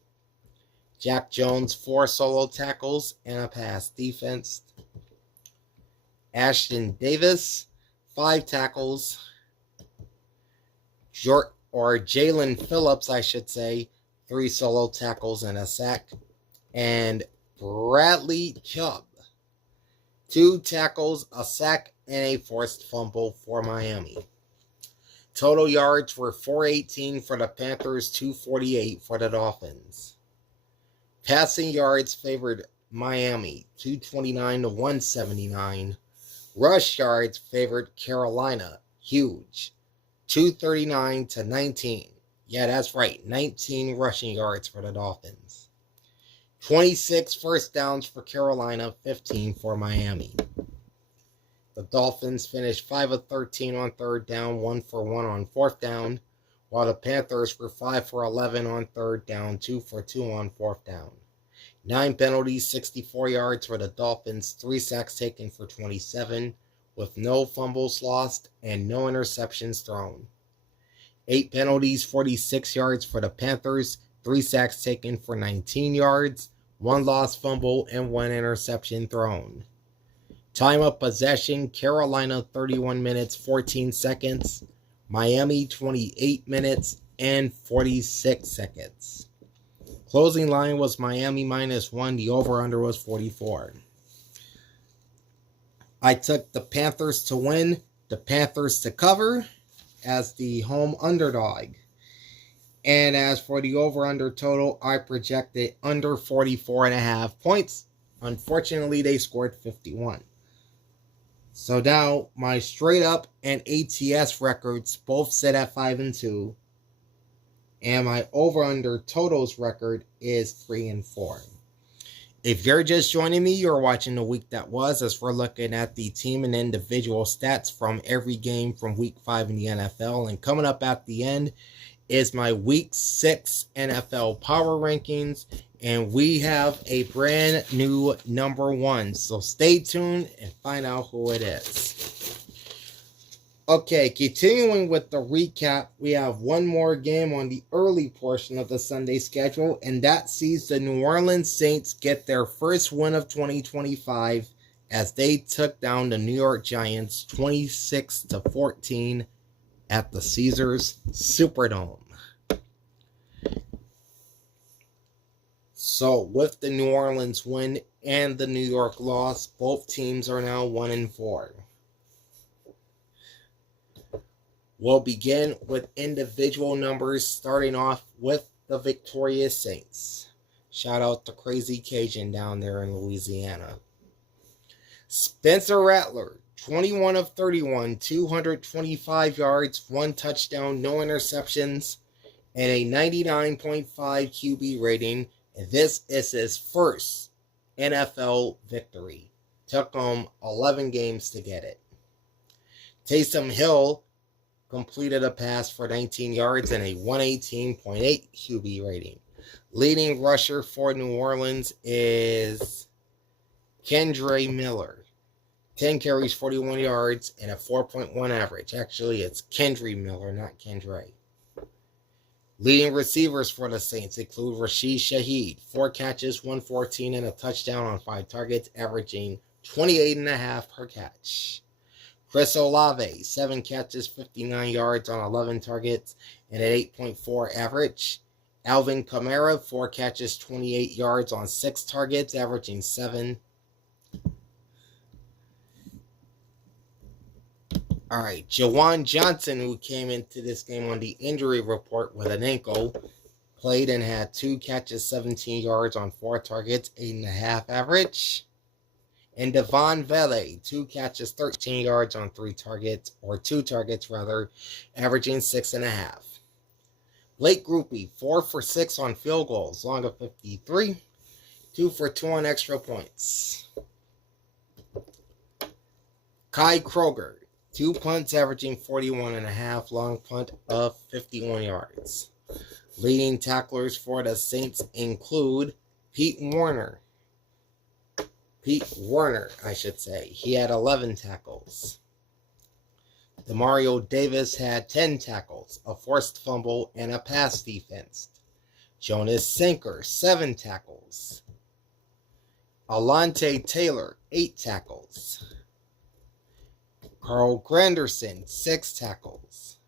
Jack Jones, 4 solo tackles and a pass defense. Ashton Davis, 5 tackles. Jalen Phillips, I should say, 3 solo tackles and a sack. And Bradley Chubb, 2 tackles, a sack, and a forced fumble for Miami. Total yards were 418 for the Panthers, 248 for the Dolphins. Passing yards favored Miami, 229 to 179. Rush yards favored Carolina, huge, 239 to 19. Yeah, that's right, 19 rushing yards for the Dolphins. 26 first downs for Carolina, 15 for Miami. The Dolphins finished 5 of 13 on third down, 1 for 1 on fourth down, while the Panthers were 5 for 11 on third down, 2 for 2 on fourth down. 9 penalties, 64 yards for the Dolphins, 3 sacks taken for 27, with no fumbles lost and no interceptions thrown. 8 penalties, 46 yards for the Panthers, 3 sacks taken for 19 yards, 1 lost fumble, and 1 interception thrown. Time of possession, Carolina 31 minutes, 14 seconds. Miami 28 minutes and 46 seconds. Closing line was Miami -1. The over-under was 44. I took the Panthers to win, the Panthers to cover as the home underdog. And as for the over-under total, I projected under 44.5 points. Unfortunately, they scored 51. So now my straight up and ATS records both sit at 5-2. And my over-under totals record is 3-4. If you're just joining me, you're watching the week that was, as we're looking at the team and individual stats from every game from week 5 in the NFL. And coming up at the end is my week 6 NFL power rankings. And we have a brand new number 1. So stay tuned and find out who it is. Okay, continuing with the recap, we have one more game on the early portion of the Sunday schedule, and that sees the New Orleans Saints get their first win of 2025 as they took down the New York Giants 26-14 at the Caesars Superdome. So, with the New Orleans win and the New York loss, both teams are now 1-4. We'll begin with individual numbers, starting off with the victorious Saints. Shout out to Crazy Cajun down there in Louisiana. Spencer Rattler, 21 of 31, 225 yards, 1 touchdown, no interceptions, and a 99.5 QB rating. And this is his first NFL victory. Took him 11 games to get it. Taysom Hill completed a pass for 19 yards and a 118.8 QB rating. Leading rusher for New Orleans is Kendre Miller. 10 carries, 41 yards, and a 4.1 average. Actually, it's Kendre Miller, not Kendre. Leading receivers for the Saints include Rashid Shaheed. 4 catches, 114, and a touchdown on 5 targets, averaging 28.5 per catch. Chris Olave, 7 catches, 59 yards on 11 targets, and an 8.4 average. Alvin Kamara, 4 catches, 28 yards on 6 targets, averaging 7. All right, Jawan Johnson, who came into this game on the injury report with an ankle, played and had 2 catches, 17 yards on 4 targets, 8.5 average. And Devon Vele, 2 catches, 13 yards on 3 targets, or 2 targets rather, averaging 6.5. Blake Grupe, 4 for 6 on field goals, long of 53, 2 for 2 on extra points. Kai Kroger, 2 punts averaging 41.5, long punt of 51 yards. Leading tacklers for the Saints include Pete Werner, He had 11 tackles. Demario Davis had 10 tackles, a forced fumble, and a pass defense. Jonas Sinker, 7 tackles. Alontae Taylor, 8 tackles. Carl Granderson, 6 tackles.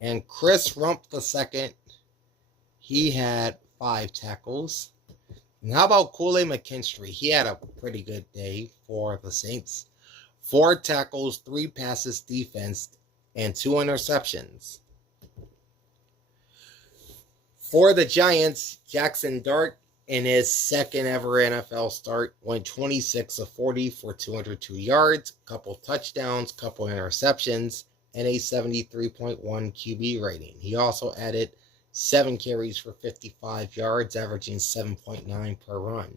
And Chris Rump II, he had 5 tackles. And how about Kool-Aid McKinstry? He had a pretty good day for the Saints. 4 tackles, 3 passes defense, and 2 interceptions. For the Giants, Jackson Dart, in his second ever NFL start, went 26 of 40 for 202 yards, couple touchdowns, couple interceptions, and a 73.1 QB rating. He also added 7 carries for 55 yards, averaging 7.9 per run.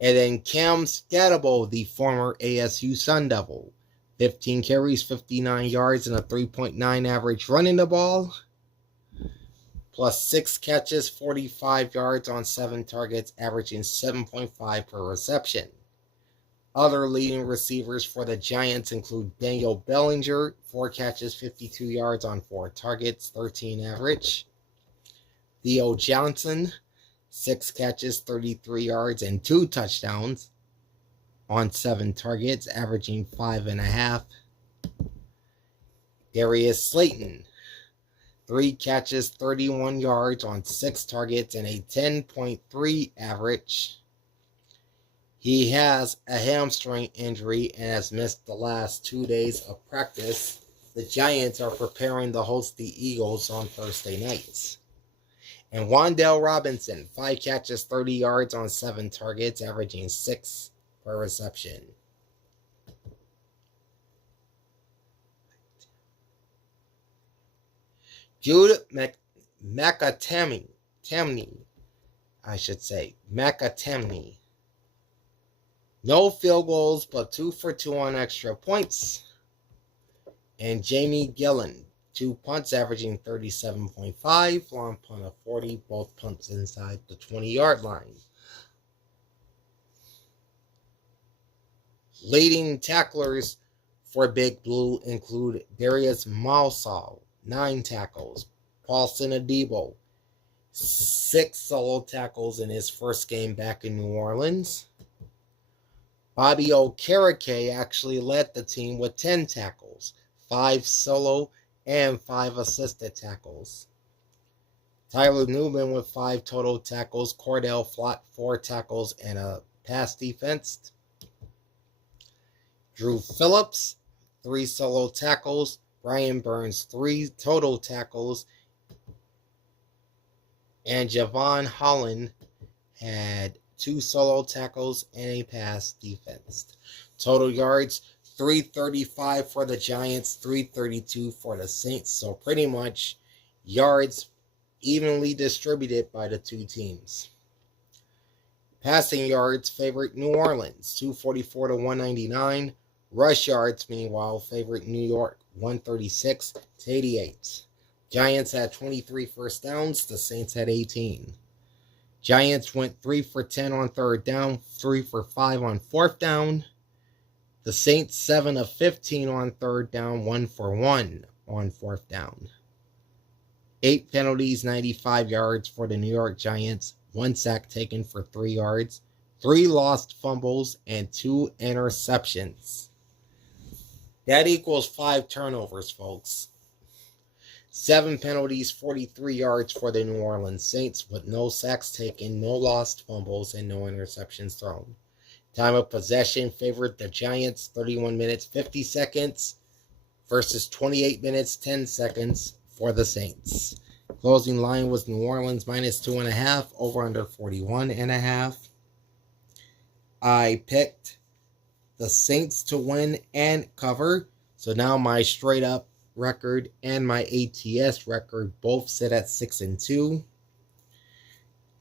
And then Cam Scatterbo, the former ASU Sun Devil, 15 carries, 59 yards, and a 3.9 average running the ball, plus 6 catches, 45 yards on 7 targets, averaging 7.5 per reception. Other leading receivers for the Giants include Daniel Bellinger, 4 catches, 52 yards on 4 targets, 13 average. Theo Johnson, 6 catches, 33 yards, and 2 touchdowns on 7 targets, averaging 5.5. Darius Slayton, 3 catches, 31 yards on 6 targets, and a 10.3 average. He has a hamstring injury and has missed the last 2 days of practice. The Giants are preparing to host the Eagles on Thursday nights. And Wan'Dale Robinson, 5 catches, 30 yards on 7 targets, averaging 6 per reception. Jude McAtemney, no field goals, but 2 for 2 on extra points. And Jamie Gillen, 2 punts averaging 37.5, long punt of 40, both punts inside the 20-yard line. Leading tacklers for Big Blue include Darius Malsall, 9 tackles. Paulson Adebo, 6 solo tackles in his first game back in New Orleans. Bobby Okereke actually led the team with 10 tackles, 5 solo and 5 assisted tackles. Tyler Newman with 5 total tackles, Cordell Flott 4 tackles and a pass defense. Drew Phillips, 3 solo tackles, Brian Burns 3 total tackles, and Javon Holland had 2 solo tackles and a pass defense. Total yards, 335 for the Giants, 332 for the Saints. So pretty much yards evenly distributed by the 2 teams. Passing yards favored New Orleans, 244 to 199. Rush yards, meanwhile, favored New York, 136 to 88. Giants had 23 first downs. The Saints had 18. Giants went 3 for 10 on 3rd down, 3 for 5 on 4th down. The Saints 7 of 15 on 3rd down, 1 for 1 on 4th down. 8 penalties, 95 yards for the New York Giants, 1 sack taken for 3 yards, 3 lost fumbles, and 2 interceptions. That equals 5 turnovers, folks. 7 penalties, 43 yards for the New Orleans Saints, with no sacks taken, no lost fumbles, and no interceptions thrown. Time of possession favored the Giants, 31 minutes 50 seconds versus 28 minutes 10 seconds for the Saints. Closing line was New Orleans minus 2.5, over under 41.5. I picked the Saints to win and cover. So now my straight up record and my ATS record both sit at 6-2.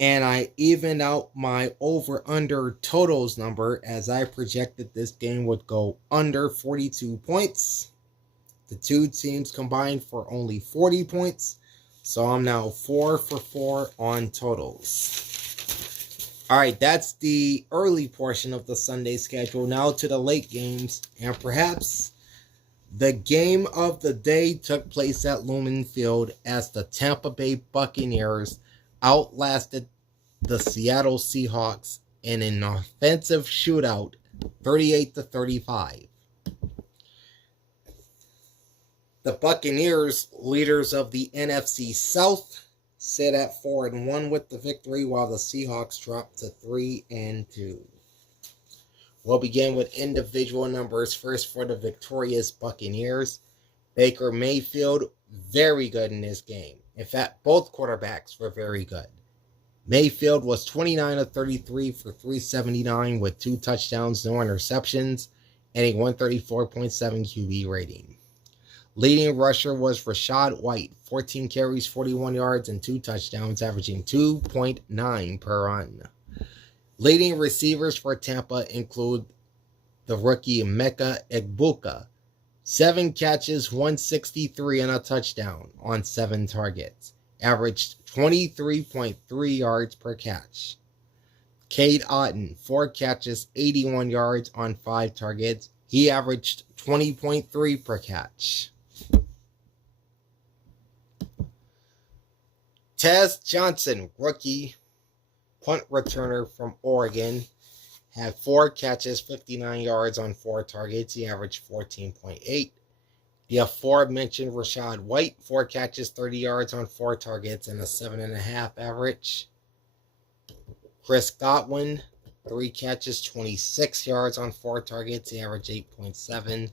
And I evened out my over-under totals number as I projected this game would go under 42 points. The two teams combined for only 40 points. So I'm now 4 for 4 on totals. All right, that's the early portion of the Sunday schedule. Now to the late games. And perhaps the game of the day took place at Lumen Field as the Tampa Bay Buccaneers outlasted the Seattle Seahawks in an offensive shootout, 38-35. The Buccaneers, leaders of the NFC South, sit at 4-1 with the victory, while the Seahawks dropped to 3-2. We'll begin with individual numbers first for the victorious Buccaneers. Baker Mayfield, very good in this game. In fact, both quarterbacks were very good. Mayfield was 29 of 33 for 379 with 2 touchdowns, no interceptions, and a 134.7 QB rating. Leading rusher was Rachaad White, 14 carries, 41 yards, and 2 touchdowns, averaging 2.9 per run. Leading receivers for Tampa include the rookie Emeka Egbuka, 7 catches, 163, and a touchdown on 7 targets. Averaged 23.3 yards per catch. Cade Otton, 4 catches, 81 yards on 5 targets. He averaged 20.3 per catch. Taz Johnson, rookie punt returner from Oregon, had 4 catches, 59 yards on 4 targets. He averaged 14.8. The aforementioned Rachaad White, 4 catches, 30 yards on 4 targets, and a 7.5 average. Chris Godwin, 3 catches, 26 yards on 4 targets. He averaged 8.7.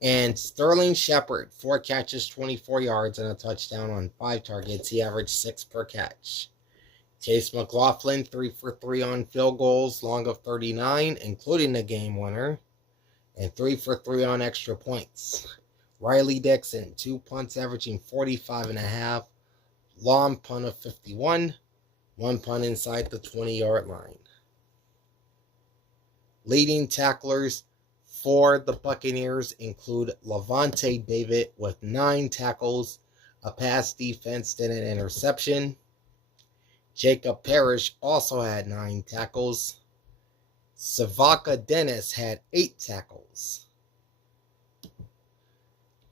And Sterling Shepard, 4 catches, 24 yards, and a touchdown on 5 targets. He averaged 6 per catch. Chase McLaughlin, 3 for 3 on field goals, long of 39, including the game winner, and 3 for 3 on extra points. Riley Dixon, 2 punts averaging 45.5, long punt of 51, 1 punt inside the 20-yard line. Leading tacklers for the Buccaneers include Lavonte David with 9 tackles, a pass defense, and an interception. Jacob Parrish also had 9 tackles. Savaka Dennis had 8 tackles.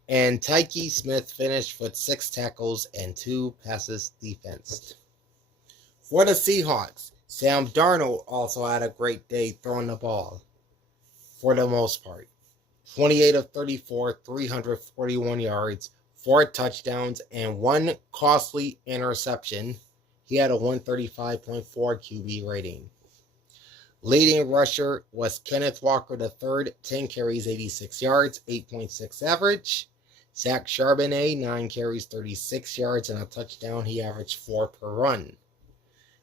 And Tyke Smith finished with 6 tackles and 2 passes defensed. For the Seahawks, Sam Darnold also had a great day throwing the ball for the most part. 28 of 34, 341 yards, 4 touchdowns, and 1 costly interception. He had a 135.4 QB rating. Leading rusher was Kenneth Walker III, 10 carries, 86 yards, 8.6 average. Zach Charbonnet, 9 carries, 36 yards, and a touchdown. He averaged 4 per run.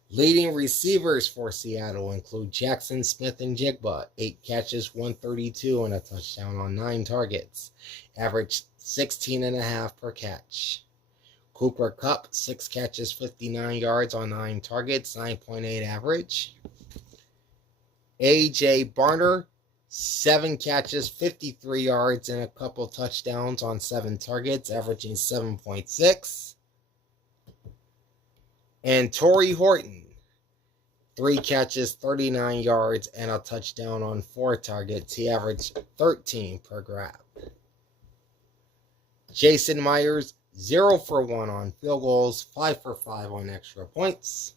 Leading receivers for Seattle include Jackson Smith-Njigba, 8 catches, 132, and a touchdown on 9 targets. Averaged 16.5 per catch. Cooper Kupp, 6 catches, 59 yards on 9 targets, 9.8 average. A.J. Barner, 7 catches, 53 yards, and a couple touchdowns on 7 targets, averaging 7.6. And Torrey Horton, 3 catches, 39 yards, and a touchdown on 4 targets. He averaged 13 per grab. Jason Myers, 0 for 1 on field goals, 5 for 5 on extra points.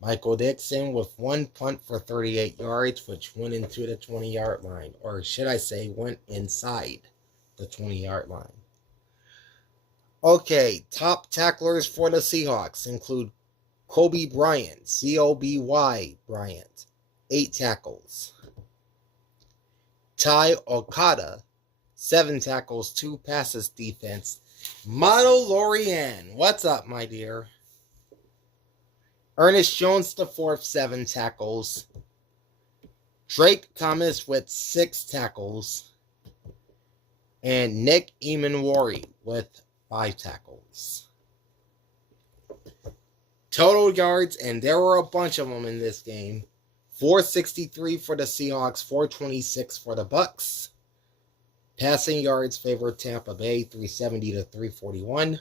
Michael Dixon with 1 punt for 38 yards, which went into the 20-yard line. Or should I say, went inside the 20-yard line. Okay, top tacklers for the Seahawks include Kobe Bryant, C-O-B-Y Bryant, 8 tackles. Ty Okada, 7 tackles, 2 passes defense. Mono Lorian, what's up, my dear? Ernest Jones IV, 7 tackles. Drake Thomas with 6 tackles. And Nick Eamon-Wari with 5 tackles. Total yards, and there were a bunch of them in this game. 463 for the Seahawks, 426 for the Bucks. Passing yards favored Tampa Bay, 370 to 341.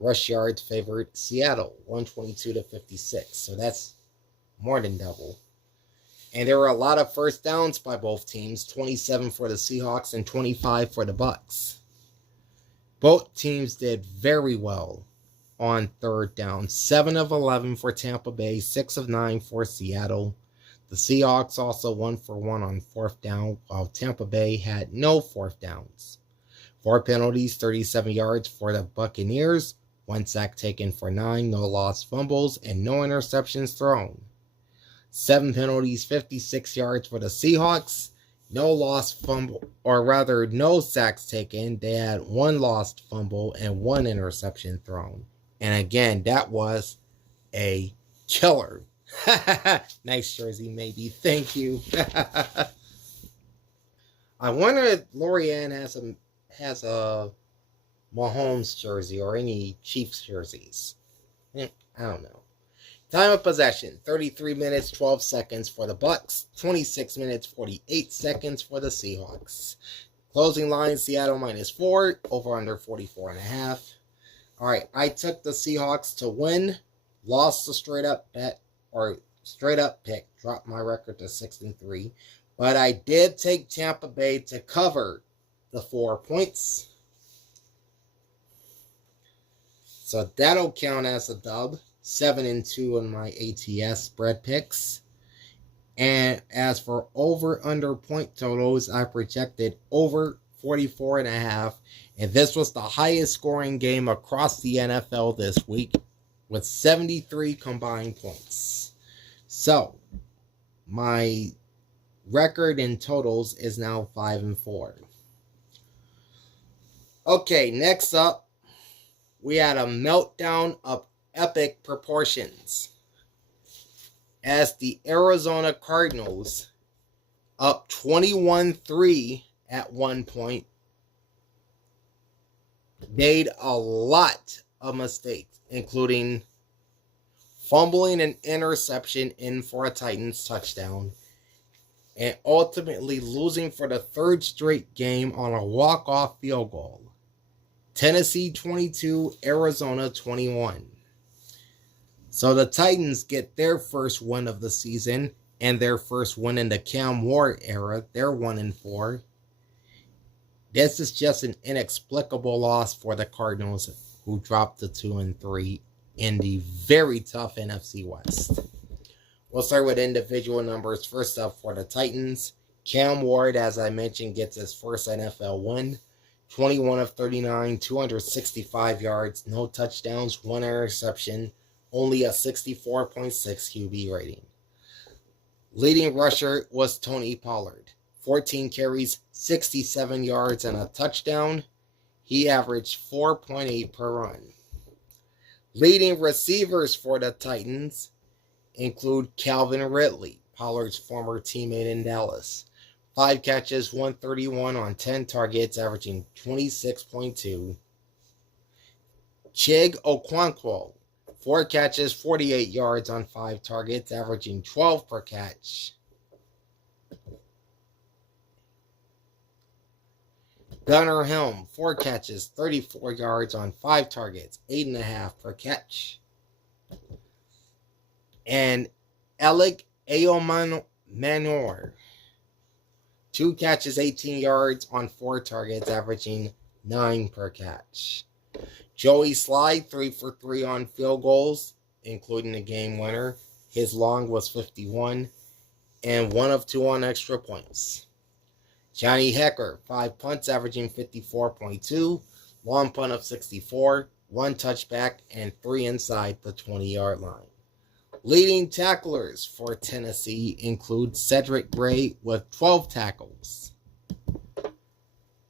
Rush yards favored Seattle, 122 to 56. So that's more than double. And there were a lot of first downs by both teams, 27 for the Seahawks and 25 for the Bucks. Both teams did very well on third down. 7 of 11 for Tampa Bay, 6 of 9 for Seattle. The Seahawks also 1 for 1 on fourth down, while Tampa Bay had no fourth downs. 4 penalties, 37 yards for the Buccaneers, 1 sack taken for 9, no lost fumbles, and no interceptions thrown. 7 penalties, 56 yards for the Seahawks, no lost fumble, or rather no sacks taken. They had 1 lost fumble and 1 interception thrown. And again, that was a killer. Nice jersey, maybe. Thank you. I wonder if Lorian has a Mahomes jersey or any Chiefs jerseys. I don't know. Time of possession, 33 minutes, 12 seconds for the Bucks, 26 minutes, 48 seconds for the Seahawks. Closing line, Seattle -4, over under 44.5. All right, I took the Seahawks to win, lost the straight up bet, or straight up pick, dropped my record to 6-3. But I did take Tampa Bay to cover the 4 points. So that'll count as a dub. 7-2 on my ATS spread picks. And as for over-under point totals, I projected over 44.5. And this was the highest scoring game across the NFL this week, with 73 combined points. So, my record in totals is now 5-4. Okay, next up, we had a meltdown of epic proportions as the Arizona Cardinals, up 21-3 at one point, made a lot of mistakes, including fumbling an interception in for a Titans touchdown, and ultimately losing for the 3rd straight game on a walk-off field goal. Tennessee 22, Arizona 21. So the Titans get their first win of the season and their first win in the Cam Ward era. They're 1-4. This is just an inexplicable loss for the Cardinals, who dropped to 2-3 in the very tough NFC West. We'll start with individual numbers. First up for the Titans, Cam Ward, as I mentioned, gets his first NFL win. 21 of 39, 265 yards, no touchdowns, 1 interception, only a 64.6 QB rating. Leading rusher was Tony Pollard. 14 carries, 67 yards, and a touchdown. He averaged 4.8 per run. Leading receivers for the Titans include Calvin Ridley, Pollard's former teammate in Dallas. 5 catches, 131 on 10 targets, averaging 26.2. Chig Okonkwo, 4 catches, 48 yards on 5 targets, averaging 12 per catch. Gunnar Helm, 4 catches, 34 yards on 5 targets, 8.5 per catch. And Alec Eomanor, 2 catches, 18 yards on 4 targets, averaging 9 per catch. Joey Slye, 3 for 3 on field goals, including the game winner. His long was 51, and 1 of 2 on extra points. Johnny Hekker, 5 punts, averaging 54.2, long punt of 64, 1 touchback, and 3 inside the 20-yard line. Leading tacklers for Tennessee include Cedric Gray with 12 tackles.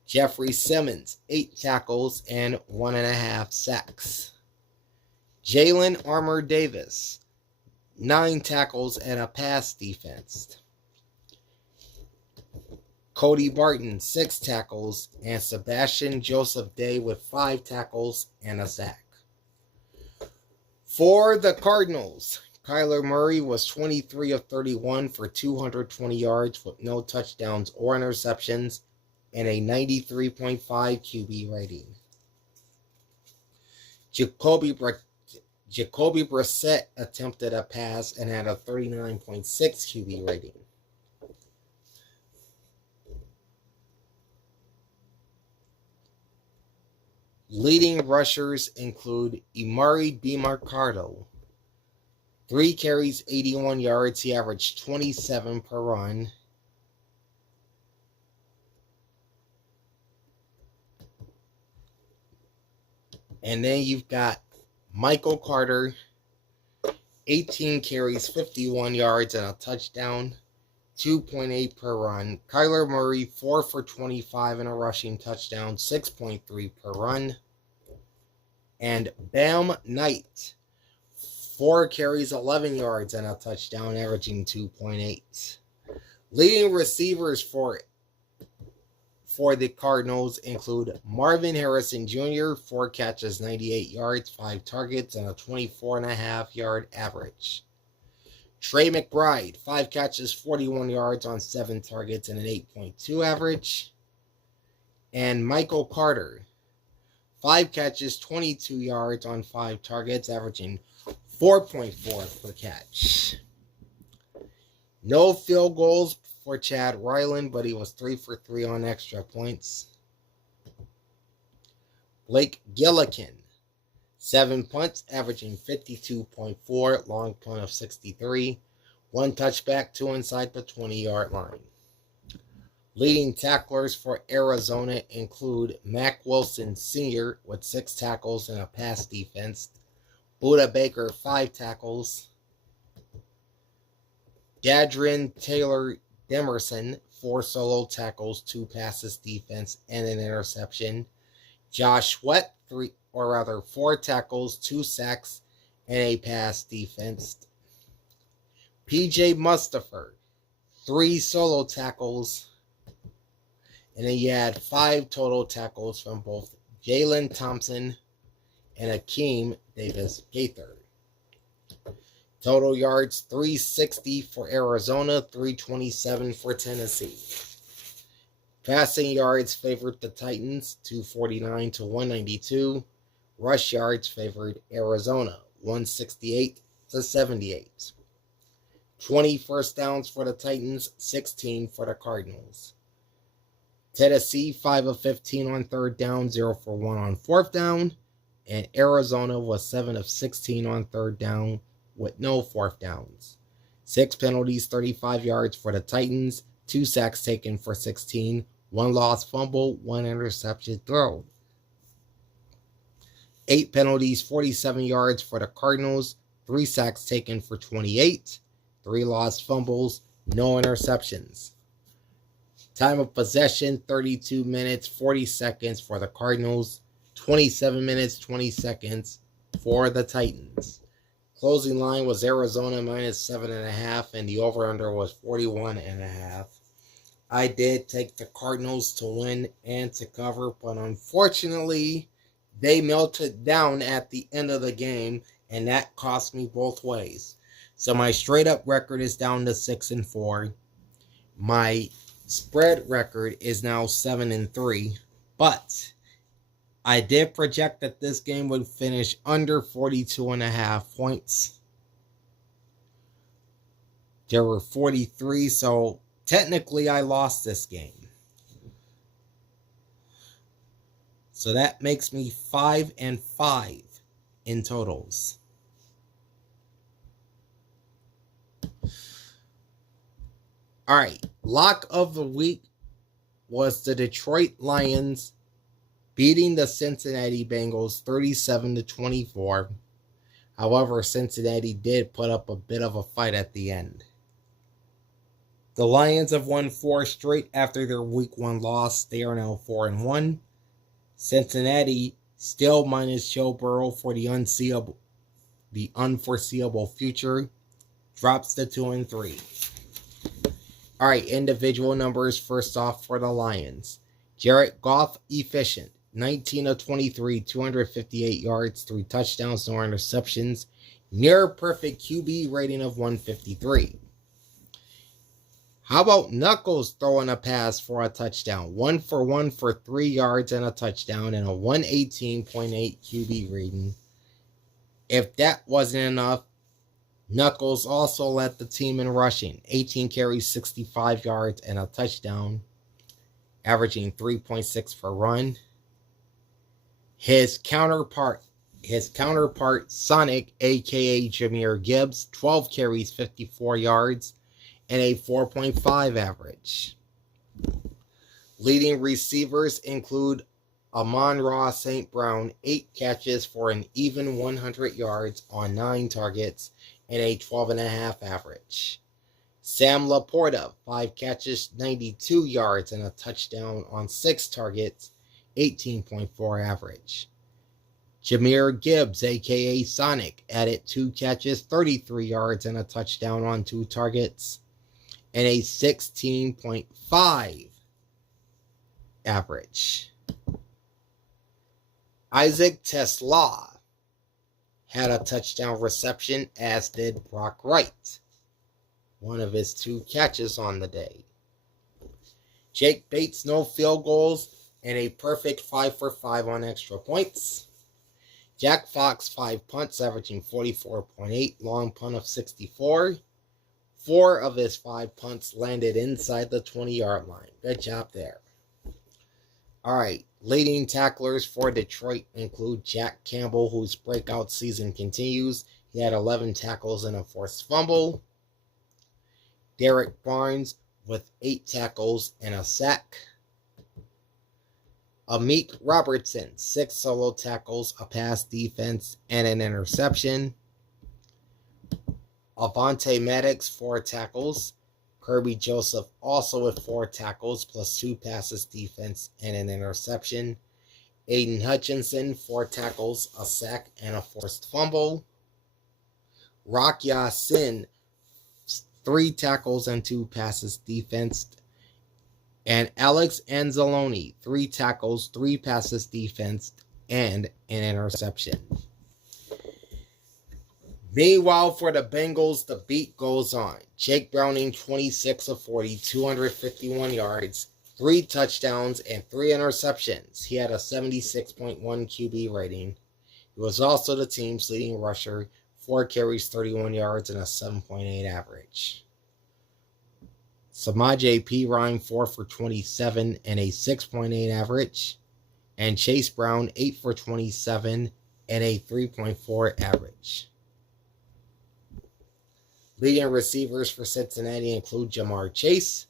Jeffrey Simmons, 8 tackles and 1.5 sacks. Jalen Armour Davis, 9 tackles and a pass defense. Cody Barton, 6 tackles, and Sebastian Joseph Day with 5 tackles and a sack. For the Cardinals, Kyler Murray was 23 of 31 for 220 yards with no touchdowns or interceptions and a 93.5 QB rating. Jacoby Brissett attempted a pass and had a 39.6 QB rating. Leading rushers include Emari Demercado. 3 carries, 81 yards. He averaged 27 per run. And then you've got Michael Carter, 18 carries, 51 yards, and a touchdown, 2.8 per run. Kyler Murray, 4 for 25 and a rushing touchdown, 6.3 per run. And Bam Knight, 4 carries, 11 yards, and a touchdown, averaging 2.8. Leading receivers for the Cardinals include Marvin Harrison Jr., 4 catches, 98 yards, 5 targets, and a 24.5-yard average. Trey McBride, 5 catches, 41 yards on 7 targets, and an 8.2 average. And Michael Carter, 5 catches, 22 yards on 5 targets, averaging 4.4 per catch. No field goals for Chad Ryland, but he was 3 for 3 on extra points. Blake Gillikin, 7 punts, averaging 52.4, long punt of 63, 1 touchback, 2 inside the 20-yard line. Leading tacklers for Arizona include Mack Wilson Sr. with 6 tackles and a pass defense. Budda Baker, 5 tackles. Dadrin Taylor Demerson, 4 solo tackles, 2 passes defense, and an interception. Josh Sweat, 4 tackles, 2 sacks, and a pass defense. PJ Mustipher, 3 solo tackles, and then you had 5 total tackles from both Jalen Thompson and Akeem Davis-Gaither. Total yards, 360 for Arizona, 327 for Tennessee. Passing yards favored the Titans, 249 to 192. Rush yards favored Arizona, 168 to 78. 20 first downs for the Titans, 16 for the Cardinals. Tennessee, 5 of 15 on 3rd down, 0 for 1 on 4th down. And Arizona was 7 of 16 on 3rd down with no 4th downs. 6 penalties, 35 yards for the Titans, 2 sacks taken for 16, 1 lost fumble, 1 interception throw. 8 penalties, 47 yards for the Cardinals, 3 sacks taken for 28, 3 lost fumbles, no interceptions. Time of possession, 32 minutes, 40 seconds for the Cardinals, 27 minutes, 20 seconds for the Titans. Closing line was Arizona minus 7.5, and the over-under was 41.5. I did take the Cardinals to win and to cover, but unfortunately, they melted down at the end of the game, and that cost me both ways. So my straight-up record is down to 6-4. My spread record is now 7-3, but I did project that this game would finish under 42.5 points. There were 43, so technically I lost this game. So that makes me 5-5 in totals. All right, lock of the week was the Detroit Lions beating the Cincinnati Bengals 37-24. However, Cincinnati did put up a bit of a fight at the end. The Lions have won 4 straight after their Week 1 loss. They are now 4-1. Cincinnati, still minus Joe Burrow for the unforeseeable future, drops to 2-3. All right, individual numbers first off for the Lions. Jared Goff, efficient. 19 of 23, 258 yards, 3 touchdowns, no interceptions. Near perfect QB rating of 153. How about Knuckles throwing a pass for a touchdown? 1 for 1 for 3 yards and a touchdown and a 118.8 QB rating. If that wasn't enough, Knuckles also led the team in rushing. 18 carries, 65 yards, and a touchdown, averaging 3.6 per run. His counterpart, Sonic, a.k.a. Jahmyr Gibbs, 12 carries, 54 yards, and a 4.5 average. Leading receivers include Amon-Ra St. Brown, 8 catches for an even 100 yards on 9 targets and a 12.5 average. Sam Laporta, 5 catches, 92 yards, and a touchdown on 6 targets, 18.4 average. Jahmyr Gibbs, a.k.a. Sonic, added 2 catches, 33 yards, and a touchdown on 2 targets, and a 16.5 average. Isaac Tesla had a touchdown reception, as did Brock Wright, one of his 2 catches on the day. Jake Bates, no field goals, and a perfect 5 for 5 on extra points. Jack Fox, 5 punts, averaging 44.8, long punt of 64. 4 of his 5 punts landed inside the 20-yard line. Good job there. All right, leading tacklers for Detroit include Jack Campbell, whose breakout season continues. He had 11 tackles and a forced fumble. Derek Barnes with 8 tackles and a sack. Amik Robertson, 6 solo tackles, a pass defense, and an interception. Avonte Maddox, 4 tackles. Kirby Joseph also with 4 tackles plus 2 passes defense and an interception. Aiden Hutchinson, 4 tackles, a sack, and a forced fumble. Rock Ya-Sin, 3 tackles and 2 passes defense. And Alex Anzalone, 3 tackles, 3 passes defense, and an interception. Meanwhile, for the Bengals, the beat goes on. Jake Browning, 26 of 40, 251 yards, 3 touchdowns, and 3 interceptions. He had a 76.1 QB rating. He was also the team's leading rusher, 4 carries, 31 yards, and a 7.8 average. Samaje Perine, 4 for 27 and a 6.8 average. And Chase Brown, 8 for 27 and a 3.4 average. Leading receivers for Cincinnati include Jamar Chase,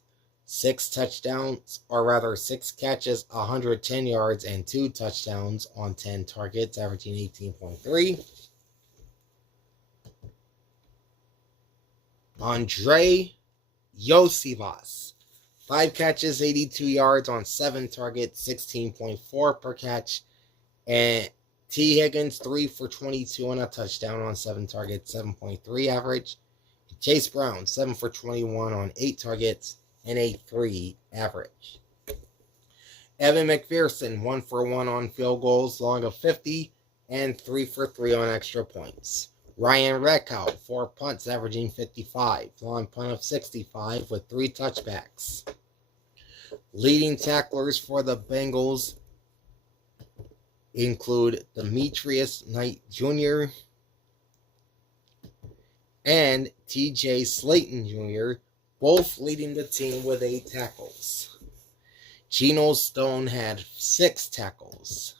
6 touchdowns, or rather 6 catches, 110 yards, and 2 touchdowns on 10 targets, averaging 18.3. Andre Iosivas, 5 catches, 82 yards on 7 targets, 16.4 per catch. And T. Higgins, 3 for 22 and a touchdown on 7 targets, 7.3 average. Chase Brown, 7 for 21 on 8 targets and a 3 average. Evan McPherson, 1 for 1 on field goals, long of 50, and 3 for 3 on extra points. Ryan Redkow, 4 punts, averaging 55, long punt of 65 with 3 touchbacks. Leading tacklers for the Bengals include Demetrius Knight Jr. and TJ Slayton Jr., both leading the team with 8 tackles. Geno Stone had 6 tackles.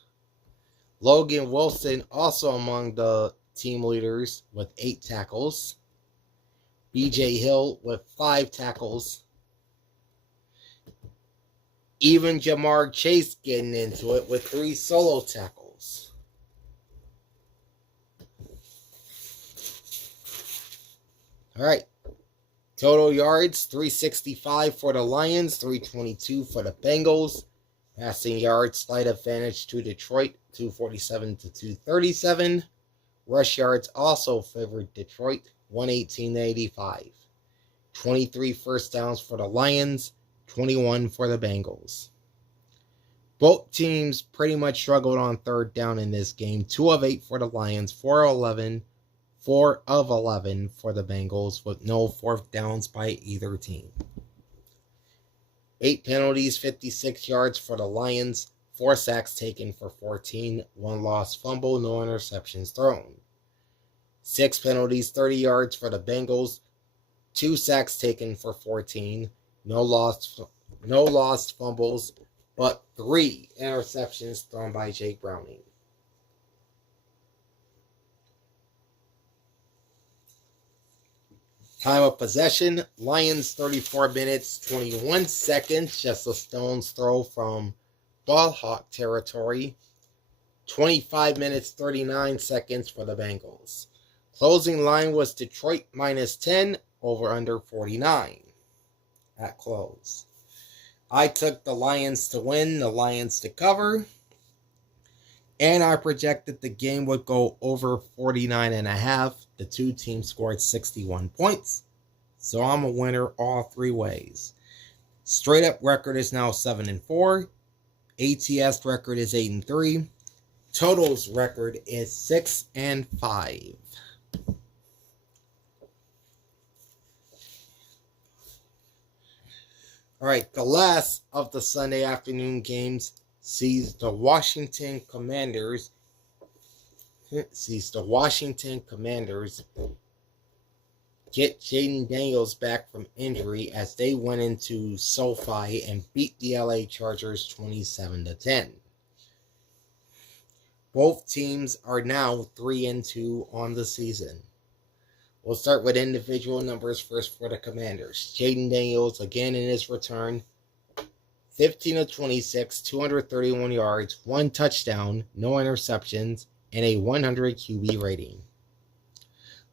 Logan Wilson also among the team leaders with 8 tackles. BJ Hill with 5 tackles. Even Jamar Chase getting into it with 3 solo tackles. All right. Total yards, 365 for the Lions, 322 for the Bengals. Passing yards, slight advantage to Detroit, 247 to 237. Rush yards also favored Detroit, 118 to 85. 23 first downs for the Lions, 21 for the Bengals. Both teams pretty much struggled on third down in this game. 2 of 8 for the Lions, 4 of 11 for the Bengals, with no fourth downs by either team. 8 penalties, 56 yards for the Lions, 4 sacks taken for 14, 1 lost fumble, no interceptions thrown. 6 penalties, 30 yards for the Bengals, 2 sacks taken for 14, no lost fumbles, but 3 interceptions thrown by Jake Browning. Time of possession, Lions 34 minutes, 21 seconds, just a stone's throw from ball hawk territory. 25 minutes, 39 seconds for the Bengals. Closing line was Detroit minus 10, over under 49 at close. I took the Lions to win, the Lions to cover, and I projected the game would go over 49.5. The two teams scored 61 points. So I'm a winner all 3 ways. Straight up record is now 7-4. ATS record is 8-3. Totals record is 6-5. All right, the last of the Sunday afternoon games sees the Washington Commanders get Jayden Daniels back from injury as they went into SoFi and beat the LA Chargers 27-10. Both teams are now 3-2 on the season. We'll start with individual numbers first for the Commanders. Jayden Daniels, again in his return, 15 of 26, 231 yards, 1 touchdown, no interceptions, and a 100 QB rating.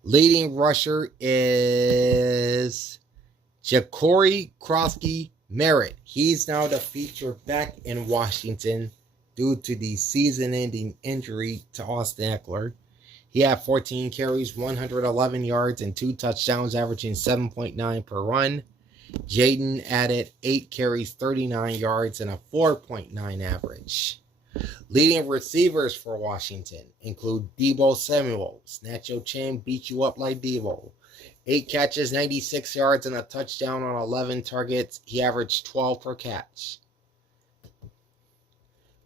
Leading rusher is Ja'Cory Krosky-Merritt. He's now the feature back in Washington due to the season-ending injury to Austin Ekeler. He had 14 carries, 111 yards, and 2 touchdowns, averaging 7.9 per run. Jayden added 8 carries, 39 yards, and a 4.9 average. Leading receivers for Washington include Deebo Samuel. Snatch your chain, beat you up like Deebo. 8 catches, 96 yards, and a touchdown on 11 targets. He averaged 12 per catch.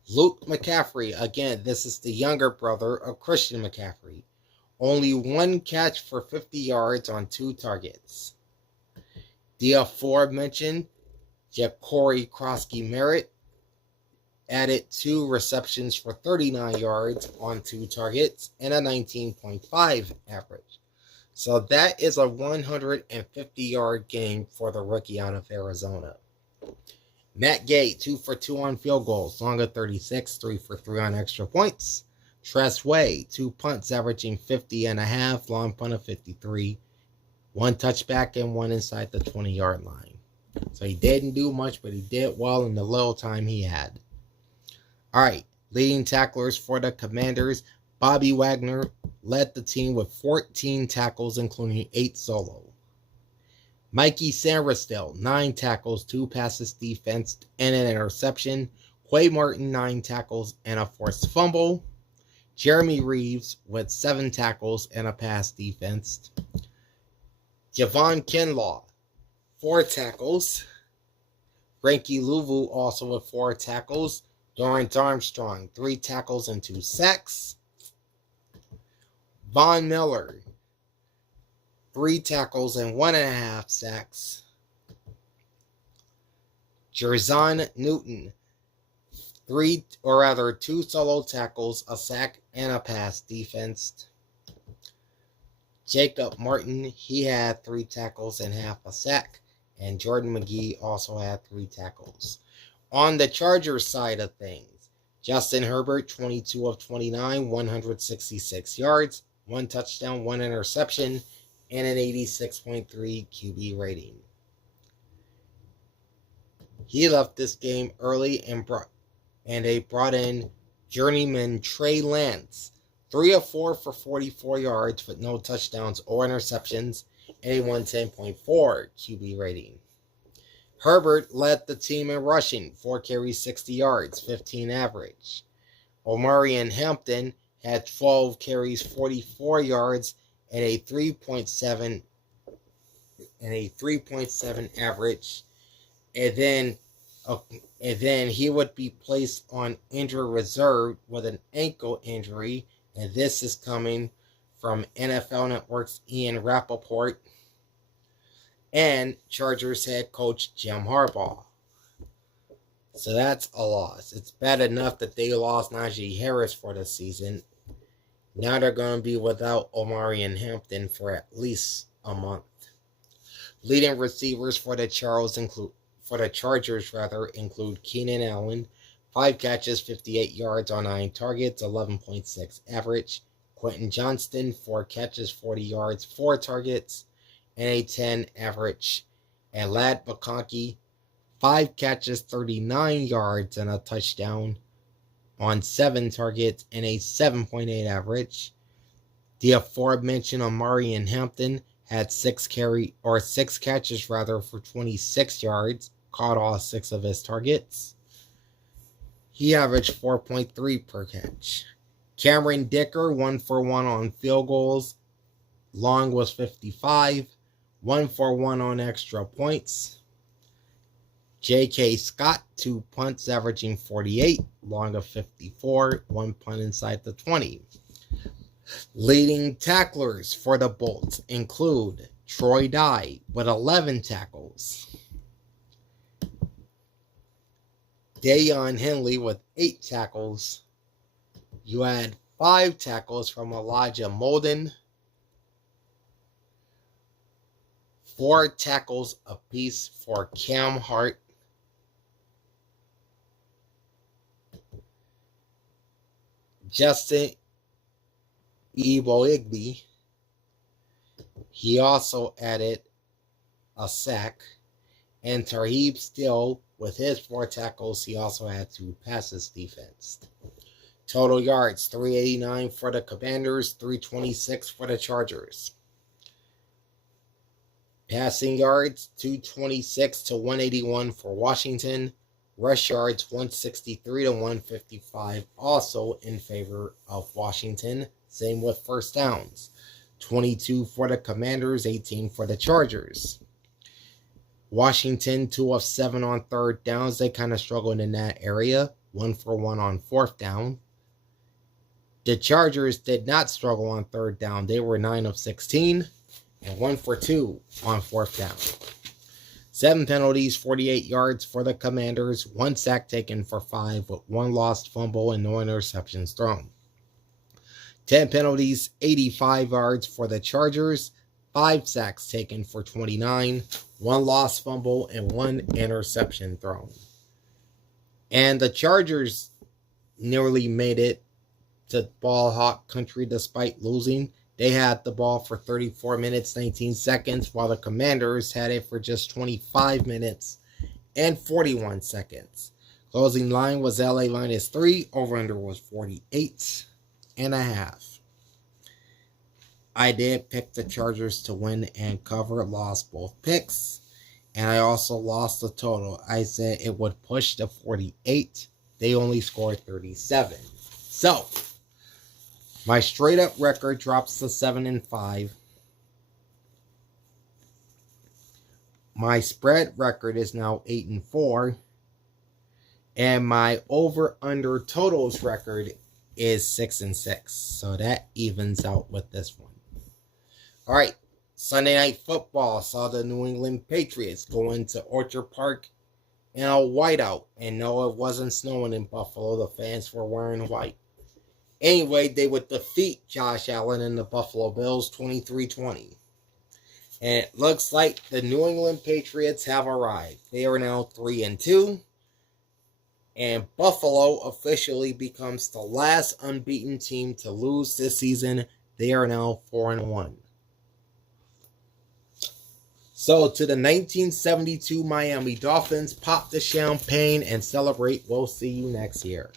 Luke McCaffrey, again, this is the younger brother of Christian McCaffrey. Only 1 catch for 50 yards on 2 targets. The aforementioned Ja'Cory Krosky-Merritt added 2 receptions for 39 yards on 2 targets and a 19.5 average. So that is a 150-yard game for the rookie out of Arizona. Matt Gay, 2 for 2 on field goals, long of 36, 3 for 3 on extra points. Tress Way, 2 punts averaging 50.5, long punt of 53. 1 touchback and 1 inside the 20-yard line. So he didn't do much, but he did well in the little time he had. All right, leading tacklers for the Commanders, Bobby Wagner led the team with 14 tackles, including 8 solo. Mikey Sainristil, 9 tackles, 2 passes defensed, and an interception. Quay Martin, 9 tackles and a forced fumble. Jeremy Reeves with 7 tackles and a pass defensed. Javon Kinlaw, 4 tackles. Frankie Louvu also with 4 tackles. Dorrance Armstrong, 3 tackles and 2 sacks. Von Miller, 3 tackles and 1.5 sacks. Jerzon Newton, 2 solo tackles, a sack, and a pass defense. Jacob Martin, he had 3 tackles and half a sack. And Jordan McGee also had 3 tackles. On the Chargers side of things, Justin Herbert, 22 of 29, 166 yards, 1 touchdown, 1 interception. and an 86.3 QB rating. He left this game early and they brought in journeyman Trey Lance, 3 of 4 for 44 yards with no touchdowns or interceptions, and a 110.4 QB rating. Herbert led the team in rushing, 4 carries, 60 yards, 15 average. Omarion Hampton had 12 carries, 44 yards, and a 3.7 average. And then he would be placed on injured reserve with an ankle injury, and this is coming from NFL Network's Ian Rappaport and Chargers head coach Jim Harbaugh. So that's a loss. It's bad enough that they lost Najee Harris for the season. Now they're going to be without Omarion Hampton for at least a month. Leading receivers for the Chargers include Keenan Allen, 5 catches, 58 yards on 9 targets, 11.6 average. Quentin Johnston, 4 catches, 40 yards, 4 targets, and a 10 average. And Ladd McConkey, 5 catches, 39 yards, and a touchdown on 7 targets and a 7.8 average. The aforementioned Omarion Hampton had 6 catches for 26 yards, caught all 6 of his targets. He averaged 4.3 per catch. Cameron Dicker, 1 for 1 on field goals. Long was 55, 1 for 1 on extra points. J.K. Scott, 2 punts averaging 48, long of 54, 1 punt inside the 20. Leading tacklers for the Bolts include Troy Dye with 11 tackles, Dayon Henley with 8 tackles. You had 5 tackles from Elijah Molden, 4 tackles apiece for Cam Hart, Justin Igby. He also added a sack. And Tarheeb Still, with his 4 tackles, he also had 2 passes defensed. Total yards, 389 for the Commanders, 326 for the Chargers. Passing yards, 226 to 181 for Washington. Rush yards, 163 to 155, also in favor of Washington. Same with first downs. 22 for the Commanders, 18 for the Chargers. Washington, 2 of 7 on third downs. They kind of struggled in that area. 1 for 1 on fourth down. The Chargers did not struggle on third down. They were 9 of 16 and 1 for 2 on fourth down. 7 penalties, 48 yards for the Commanders, 1 sack taken for 5 with 1 lost fumble and no interceptions thrown. 10 penalties, 85 yards for the Chargers, 5 sacks taken for 29, 1 lost fumble and 1 interception thrown. And the Chargers nearly made it to ball hawk country despite losing. They had the ball for 34 minutes, 19 seconds, while the Commanders had it for just 25 minutes and 41 seconds. Closing line was LA -3. Over-under was 48.5. I did pick the Chargers to win and cover, lost both picks. And I also lost the total. I said it would push to 48. They only scored 37. So, my straight-up record drops to 7-5. My spread record is now 8-4. And my over-under totals record is 6-6. So that evens out with this one. All right. Sunday Night Football saw the New England Patriots go into Orchard Park in a whiteout. And no, it wasn't snowing in Buffalo. The fans were wearing white. Anyway, they would defeat Josh Allen and the Buffalo Bills 23-20. And it looks like the New England Patriots have arrived. They are now 3-2. And Buffalo officially becomes the last unbeaten team to lose this season. They are now 4-1. So to the 1972 Miami Dolphins, pop the champagne and celebrate. We'll see you next year.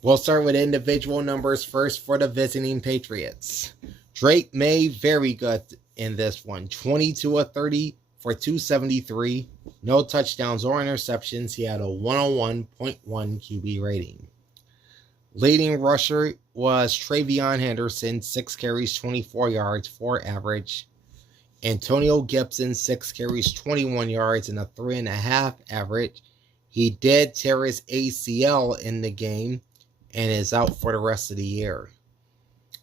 We'll start with individual numbers first for the visiting Patriots. Drake May, very good in this one. 22 of 30 for 273. No touchdowns or interceptions. He had a 101.1 QB rating. Leading rusher was Travion Henderson, 6 carries, 24 yards, 4 average. Antonio Gibson, 6 carries, 21 yards, and a 3.5 average. He did tear his ACL in the game and is out for the rest of the year.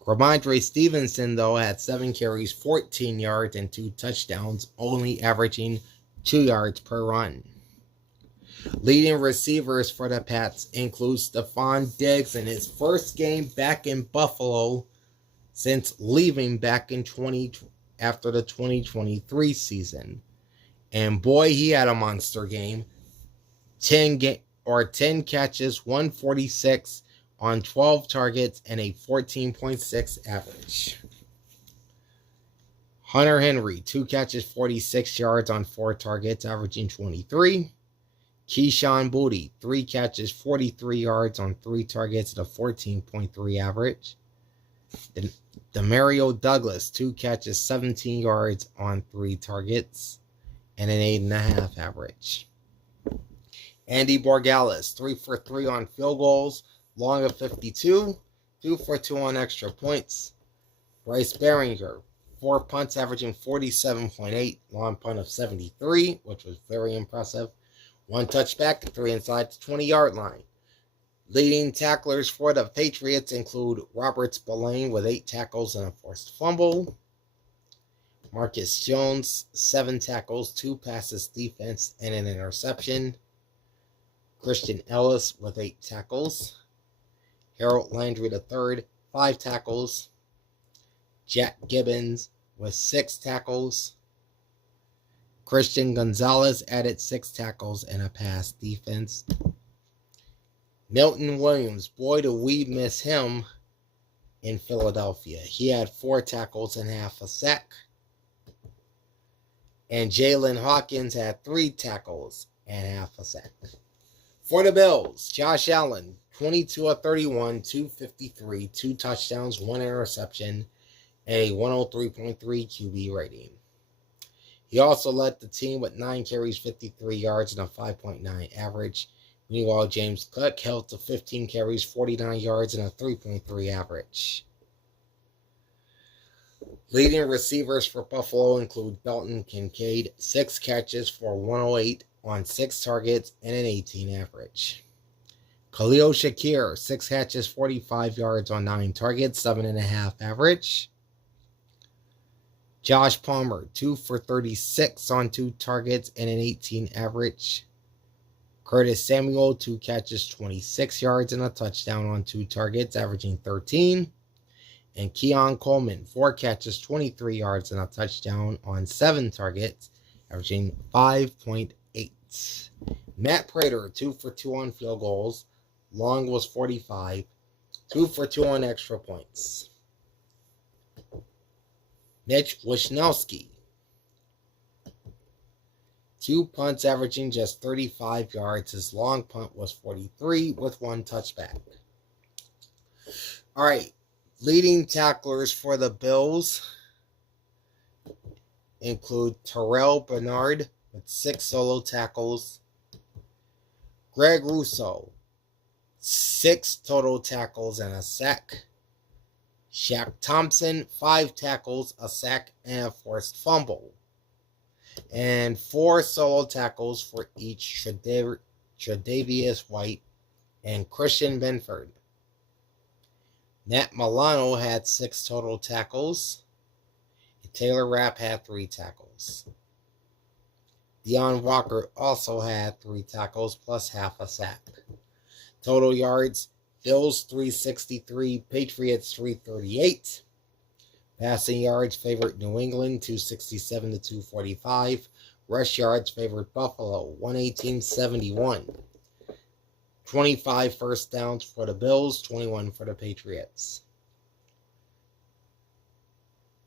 Ramondre Stevenson, though, had 7 carries, 14 yards, and 2 touchdowns, only averaging 2 yards per run. Leading receivers for the Pats include Stephon Diggs in his first game back in Buffalo since leaving back in after the 2023 season. And boy, he had a monster game. 10 catches, 146 on 12 targets, and a 14.6 average. Hunter Henry, 2 catches, 46 yards on 4 targets, averaging 23. Keyshawn Boutte, 3 catches, 43 yards on 3 targets, at a 14.3 average. Demario Douglas, 2 catches, 17 yards on 3 targets, and an 8.5 average. Andy Borregales, 3 for 3 on field goals, long of 52, 2 for 2 on extra points. Bryce Baringer, 4 punts, averaging 47.8, long punt of 73, which was very impressive. 1 touchback, 3 inside the 20-yard line. Leading tacklers for the Patriots include Robert Spillane with 8 tackles and a forced fumble. Marcus Jones, 7 tackles, 2 passes defense, and an interception. Christian Ellis with 8 tackles. Harold Landry III, 5 tackles. Jack Gibbons with 6 tackles. Christian Gonzalez added 6 tackles and a pass defense. Milton Williams, boy, do we miss him in Philadelphia. He had 4 tackles and half a sack. And Jalen Hawkins had 3 tackles and half a sack. For the Bills, Josh Allen, 22 of 31, 253, 2 touchdowns, 1 interception, and a 103.3 QB rating. He also led the team with 9 carries, 53 yards, and a 5.9 average. Meanwhile, James Cook held to 15 carries, 49 yards, and a 3.3 average. Leading receivers for Buffalo include Belton Kincaid, 6 catches for 108 on 6 targets, and an 18 average. Khalil Shakir, 6 catches, 45 yards on 9 targets, 7.5 average. Josh Palmer, 2 for 36 on 2 targets, and an 18 average. Curtis Samuel, 2 catches, 26 yards, and a touchdown on 2 targets, averaging 13. And Keon Coleman, 4 catches, 23 yards, and a touchdown on 7 targets, averaging 5.8. Matt Prater, 2 for 2 on field goals. Long was 45. 2 for 2 on extra points. Mitch Wishnowsky, 2 punts, averaging just 35 yards. His long punt was 43 with 1 touchback. All right, leading tacklers for the Bills include Terrell Bernard with 6 solo tackles. Greg Rousseau, 6 total tackles and a sack. Shaq Thompson, 5 tackles, a sack, and a forced fumble. And 4 solo tackles for each Tre'Davious White and Christian Benford. Matt Milano had 6 total tackles. Taylor Rapp had 3 tackles. Deion Walker also had 3 tackles plus half a sack. Total yards, Bills 363, Patriots 338. Passing yards favored New England 267 to 245. Rush yards favored Buffalo 118-71. 25 first downs for the Bills, 21 for the Patriots.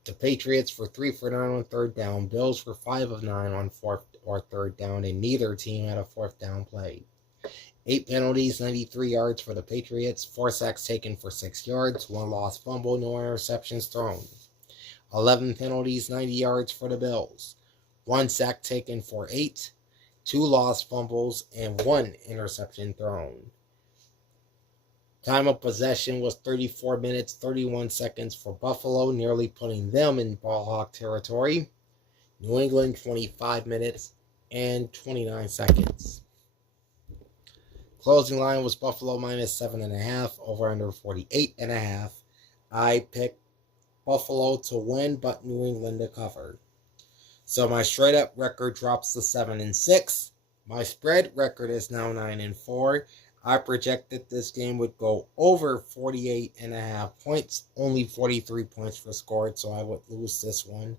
The Patriots were 3 for 9 on third down. Bills were 5 of 9 on fourth or third down, and neither team had a fourth down play. 8 penalties, 93 yards for the Patriots. 4 sacks taken for 6 yards. 1 lost fumble, no interceptions thrown. 11 penalties, 90 yards for the Bills. 1 sack taken for 8. 2 lost fumbles, and 1 interception thrown. Time of possession was 34 minutes, 31 seconds for Buffalo, nearly putting them in ball hawk territory. New England, 25 minutes and 29 seconds. Closing line was Buffalo minus 7.5, over under 48.5. I picked Buffalo to win, but New England to cover. So my straight up record drops to 7-6. My spread record is now 9-4. I projected this game would go over 48.5 points. Only 43 points were scored, so I would lose this one.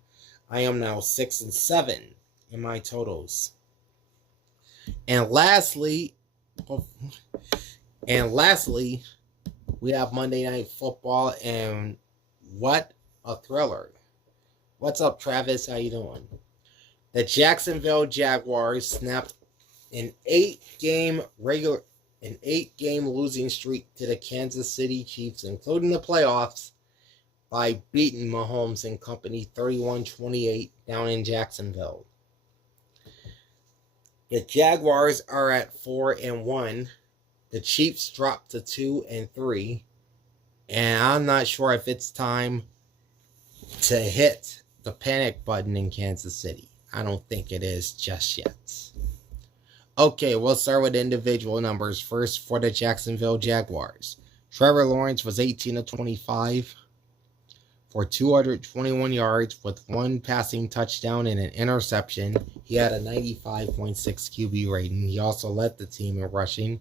I am now 6-7 in my totals. And lastly, we have Monday Night Football, and what a thriller. What's up, Travis? How you doing? The Jacksonville Jaguars snapped an 8-game losing streak to the Kansas City Chiefs, including the playoffs, by beating Mahomes and company 31-28 down in Jacksonville. The Jaguars are at 4-1. The Chiefs dropped to 2-3. And I'm not sure if it's time to hit the panic button in Kansas City. I don't think it is just yet. Okay, we'll start with individual numbers first for the Jacksonville Jaguars. Trevor Lawrence was 18 of 25 for 221 yards with 1 passing touchdown and an interception. He had a 95.6 QB rating. He also led the team in rushing.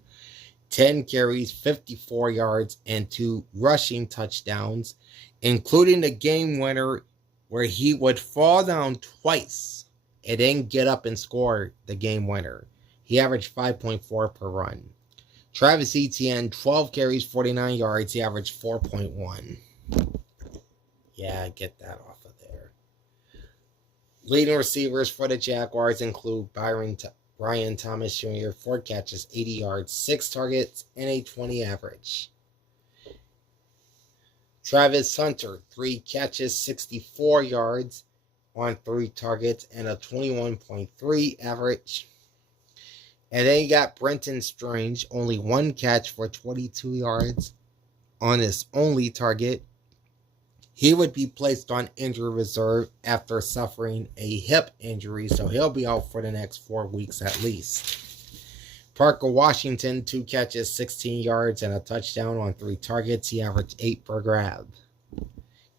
10 carries, 54 yards, and 2 rushing touchdowns, including the game winner where he would fall down twice and then get up and score the game winner. He averaged 5.4 per run. Travis Etienne, 12 carries, 49 yards. He averaged 4.1. Yeah, get that off of there. Leading receivers for the Jaguars include Brian Thomas Jr., 4 catches, 80 yards, 6 targets, and a 20 average. Travis Hunter, 3 catches, 64 yards on 3 targets, and a 21.3 average. And then you got Brenton Strange, only 1 catch for 22 yards on his only target. He would be placed on injury reserve after suffering a hip injury, so he'll be out for the next 4 weeks at least. Parker Washington, 2 catches, 16 yards, and a touchdown on 3 targets. He averaged 8 per grab.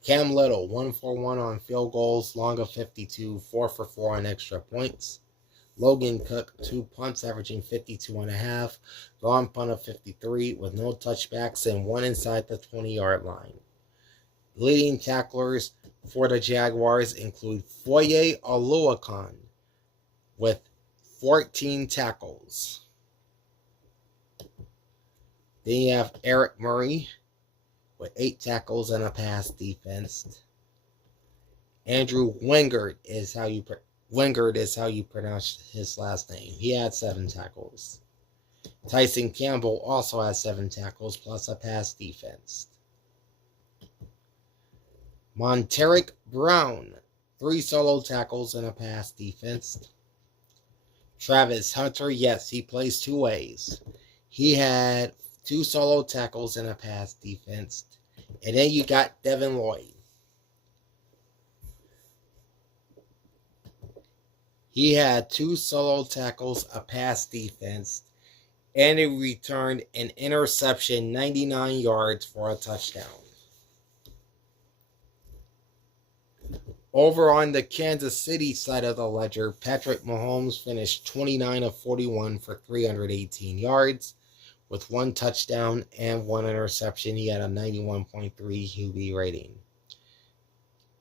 Cam Little, 1 for 1 on field goals, long of 52, 4 for 4 on extra points. Logan Cook, 2 punts, averaging 52.5, long punt of 53 with no touchbacks and 1 inside the 20-yard line. Leading tacklers for the Jaguars include Foye Oluokun with 14 tackles. Then you have Eric Murray with 8 tackles and a pass defense. Andrew Wingard is how you pronounce his last name. He had 7 tackles. Tyson Campbell also has 7 tackles plus a pass defense. Monteric Brown, 3 solo tackles and a pass defense. Travis Hunter, yes, he plays 2 ways. He had 2 solo tackles and a pass defense. And then you got Devin Lloyd. He had 2 solo tackles, a pass defense, and he returned an interception, 99 yards for a touchdown. Over on the Kansas City side of the ledger, Patrick Mahomes finished 29 of 41 for 318 yards with 1 touchdown and 1 interception. He had a 91.3 QB rating.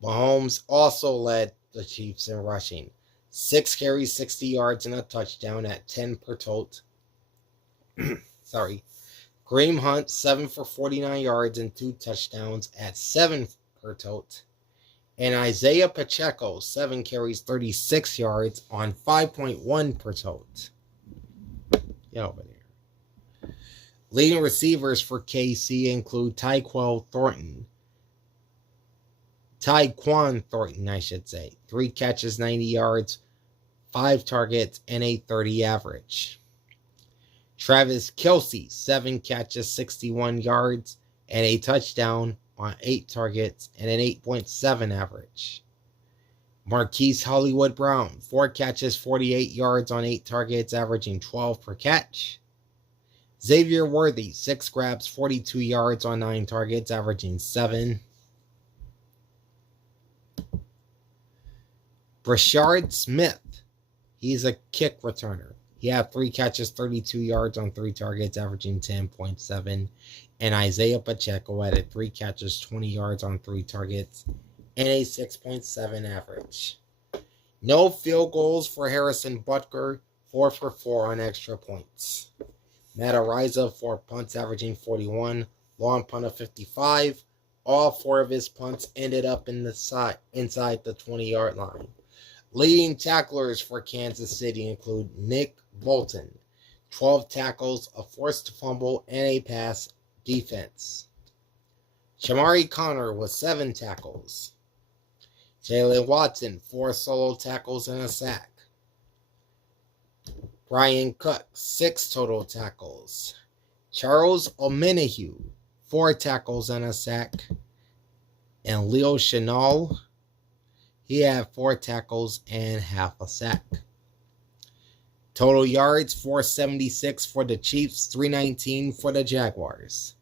Mahomes also led the Chiefs in rushing. 6 carries, 60 yards, and a touchdown at 10 per tote. Kareem Hunt, 7 for 49 yards and 2 touchdowns at 7 per tote. And Isaiah Pacheco, 7 carries, 36 yards on 5.1 per tote. Get over there. Leading receivers for KC include Tyquan Thornton, I should say. 3 catches, 90 yards, 5 targets, and a 30 average. Travis Kelce, 7 catches, 61 yards, and a touchdown on 8 targets and an 8.7 average. Marquise Hollywood Brown, 4 catches, 48 yards on 8 targets, averaging 12 per catch. Xavier Worthy, 6 grabs, 42 yards on 9 targets, averaging 7. Brashard Smith, he's a kick returner. He had 3 catches, 32 yards on 3 targets, averaging 10.7. And Isaiah Pacheco added 3 catches, 20 yards on 3 targets, and a 6.7 average. No field goals for Harrison Butker, 4 for 4 on extra points. Matt Araiza, 4 punts, averaging 41, long punt of 55. All 4 of his punts ended up inside the 20-yard line. Leading tacklers for Kansas City include Nick Bolton, 12 tackles, a forced fumble, and a pass defense. Shamari Connor with 7 tackles. Jalen Watson, 4 solo tackles and a sack. Brian Cook, 6 total tackles. Charles Omenihu, 4 tackles and a sack. And Leo Chenal, he had 4 tackles and half a sack. Total yards, 476 for the Chiefs, 319 for the Jaguars.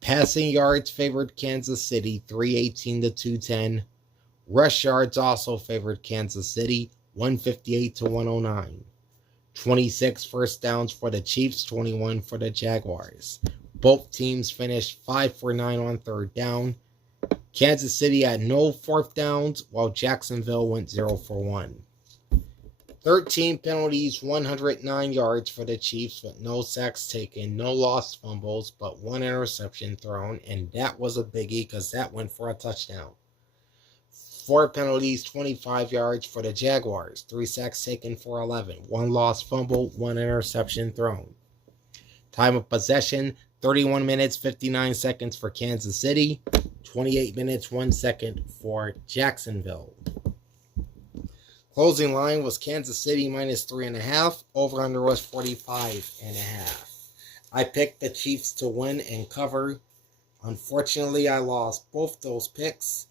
Passing yards favored Kansas City, 318 to 210. Rush yards also favored Kansas City, 158 to 109. 26 first downs for the Chiefs, 21 for the Jaguars. Both teams finished 5 for 9 on third down. Kansas City had no fourth downs, while Jacksonville went 0 for 1. 13 penalties, 109 yards for the Chiefs with no sacks taken, no lost fumbles, but 1 interception thrown, and that was a biggie because that went for a touchdown. 4 penalties, 25 yards for the Jaguars, 3 sacks taken for 11, 1 lost fumble, 1 interception thrown. Time of possession, 31 minutes, 59 seconds for Kansas City, 28 minutes, 1 second for Jacksonville. Closing line was Kansas City minus 3.5. Over-under was 45.5. I picked the Chiefs to win and cover. Unfortunately, I lost both those picks.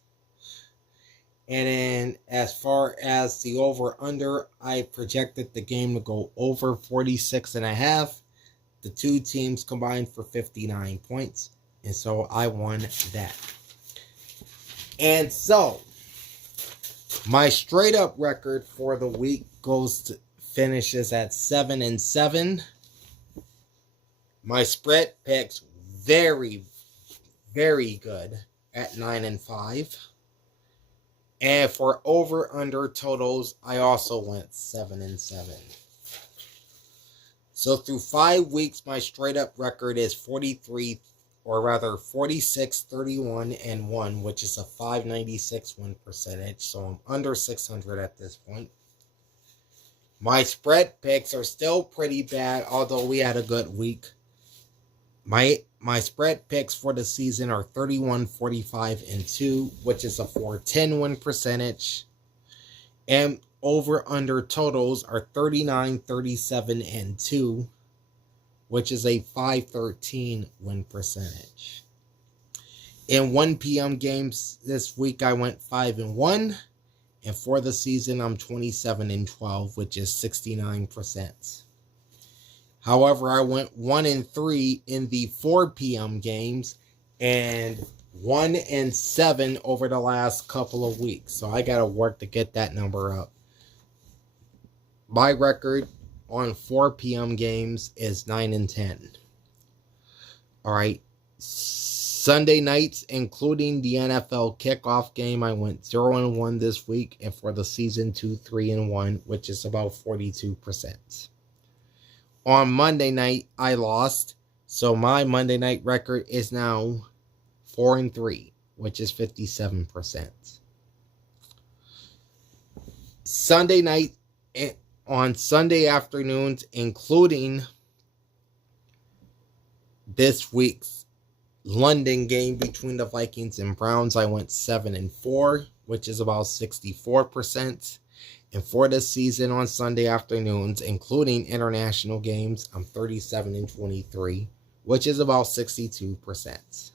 And then as far as the over-under, I projected the game to go over 46.5. The 2 teams combined for 59 points. And so I won that. And so my straight up record for the week finishes at 7-7. My spread picks very, very good at 9-5. And for over under totals, I also went 7-7. So through 5 weeks, my straight up record is 46-31-1, which is a 596 win percentage. So I'm under 600 at this point. My spread picks are still pretty bad, although we had a good week. My spread picks for the season are 31-45-2, which is a 410 win percentage. And over under totals are 39-37-2, which is a 513 win percentage. In 1 p.m. games this week, I went 5-1. And for the season, I'm 27-12, which is 69%. However, I went 1-3 in the 4 p.m. games and 1-7 over the last couple of weeks. So I got to work to get that number up. My record on 4 p.m. games is 9-10. All right. Sunday nights, including the NFL kickoff game, I went 0-1 this week, and for the season 2-3-1, which is about 42%. On Monday night, I lost, so my Monday night record is now 4-3. which is 57%. Sunday night, on Sunday afternoons, including this week's London game between the Vikings and Browns, I went 7-4, which is about 64%. And for this season on Sunday afternoons, including international games, I'm 37-23, which is about 62%.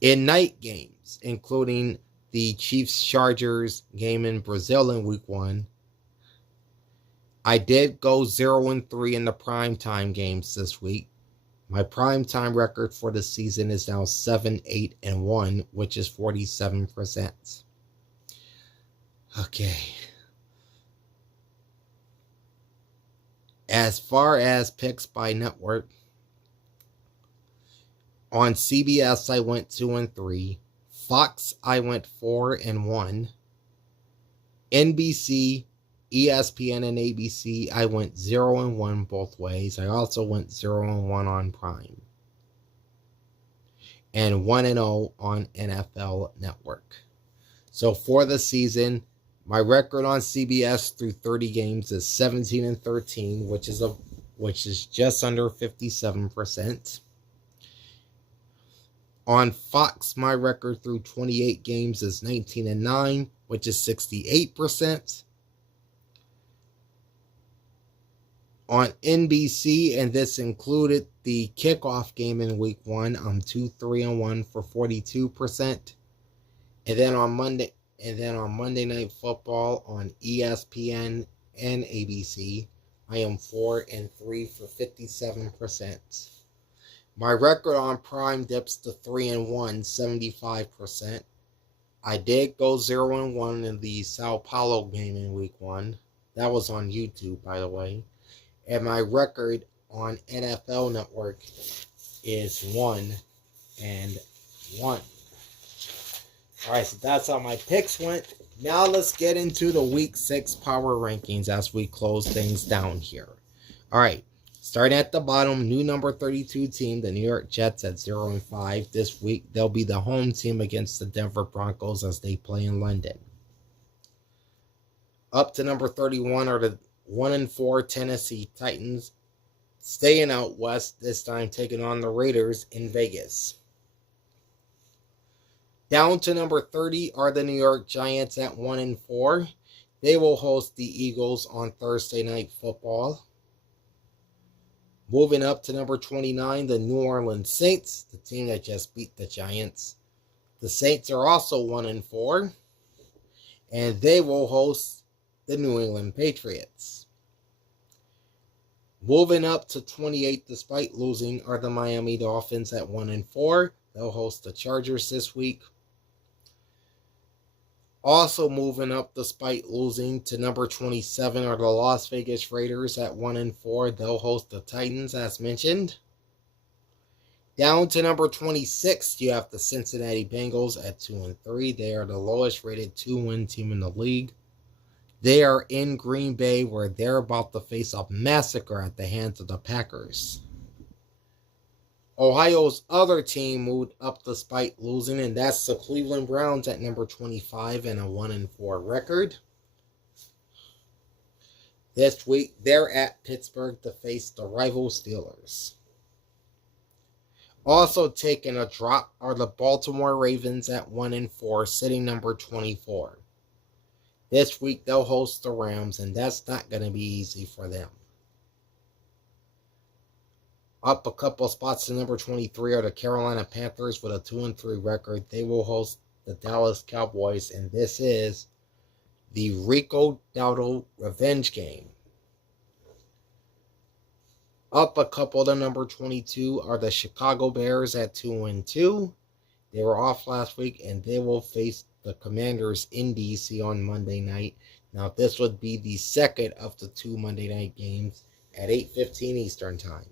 In night games, including the Chiefs-Chargers game in Brazil in Week 1, I did go 0-3 in the primetime games this week. My primetime record for the season is now 7-8-1, which is 47%. Okay. As far as picks by network, on CBS I went 2-3. Fox I went 4-1. NBC, ESPN, and ABC I went 0-1 both ways. I also went 0-1 on Prime. And 1-0 on NFL Network. So for the season, my record on CBS through 30 games is 17-13, which is just under 57%. On Fox, my record through 28 games is 19-9, which is 68%. On NBC, and this included the kickoff game in Week 1, I'm 2-3-1 for 42%. And then on Monday Night Football on ESPN and ABC, I am 4-3 for 57%. My record on Prime dips to 3-1, 75%. I did go 0-1 in the Sao Paulo game in Week 1. That was on YouTube, by the way. And my record on NFL Network is 1-1. Alright, so that's how my picks went. Now let's get into the Week 6 power rankings as we close things down here. Alright, starting at the bottom, new number 32 team, the New York Jets at 0-5. This week, they'll be the home team against the Denver Broncos as they play in London. Up to number 31 are the 1-4 Tennessee Titans, staying out west, this time taking on the Raiders in Vegas. Down to number 30 are the New York Giants at 1-4. They will host the Eagles on Thursday Night Football. Moving up to number 29, the New Orleans Saints, the team that just beat the Giants. The Saints are also 1-4, and they will host the New England Patriots. Moving up to 28, despite losing, are the Miami Dolphins at 1-4. They'll host the Chargers this week. Also moving up despite losing to number 27 are the Las Vegas Raiders at 1-4. They'll host the Titans as mentioned. Down to number 26, you have the Cincinnati Bengals at 2-3. They are the lowest rated 2-win team in the league. They are in Green Bay where they're about to face a massacre at the hands of the Packers. Ohio's other team moved up despite losing, and that's the Cleveland Browns at number 25 and a 1-4 record. This week, they're at Pittsburgh to face the rival Steelers. Also taking a drop are the Baltimore Ravens at 1-4, sitting number 24. This week, they'll host the Rams, and that's not going to be easy for them. Up a couple spots to number 23 are the Carolina Panthers with a 2-3 record. They will host the Dallas Cowboys, and this is the Rico Dowdle revenge game. Up a couple to number 22 are the Chicago Bears at 2-2. They were off last week, and they will face the Commanders in DC on Monday night. Now, this would be the second of the 2 Monday night games at 8:15 Eastern Time.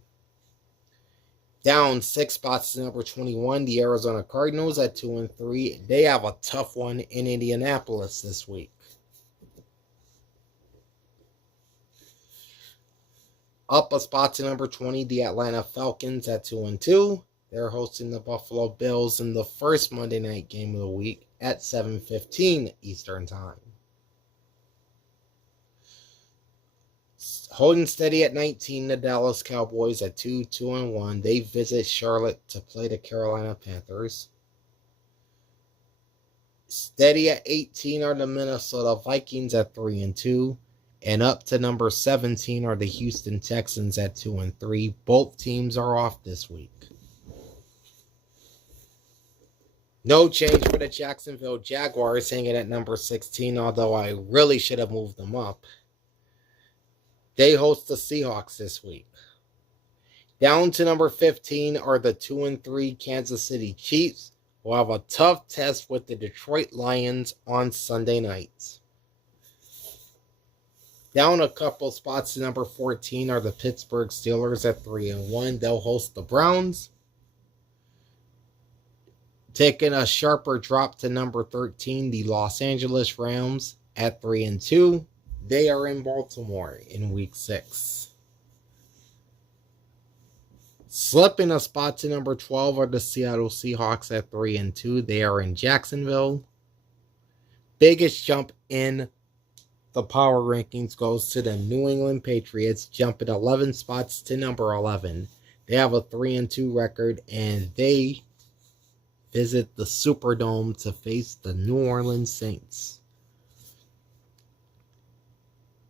Down 6 spots to number 21, the Arizona Cardinals at 2-3. They have a tough one in Indianapolis this week. Up a spot to number 20, the Atlanta Falcons at 2-2. They're hosting the Buffalo Bills in the first Monday night game of the week at 7:15 Eastern Time. Holding steady at 19, the Dallas Cowboys at 2-1. They visit Charlotte to play the Carolina Panthers. Steady at 18 are the Minnesota Vikings at 3-2. And up to number 17 are the Houston Texans at 2-3. Both teams are off this week. No change for the Jacksonville Jaguars, hanging at number 16, although I really should have moved them up. They host the Seahawks this week. Down to number 15 are the 2-3 Kansas City Chiefs, who have a tough test with the Detroit Lions on Sunday nights. Down a couple spots to number 14 are the Pittsburgh Steelers at 3-1. They'll host the Browns. Taking a sharper drop to number 13, the Los Angeles Rams at 3-2. They are in Baltimore in week 6. Slipping a spot to number 12 are the Seattle Seahawks at 3-2. They are in Jacksonville. Biggest jump in the power rankings goes to the New England Patriots, jumping 11 spots to number 11. They have a 3-2 record, and they visit the Superdome to face the New Orleans Saints.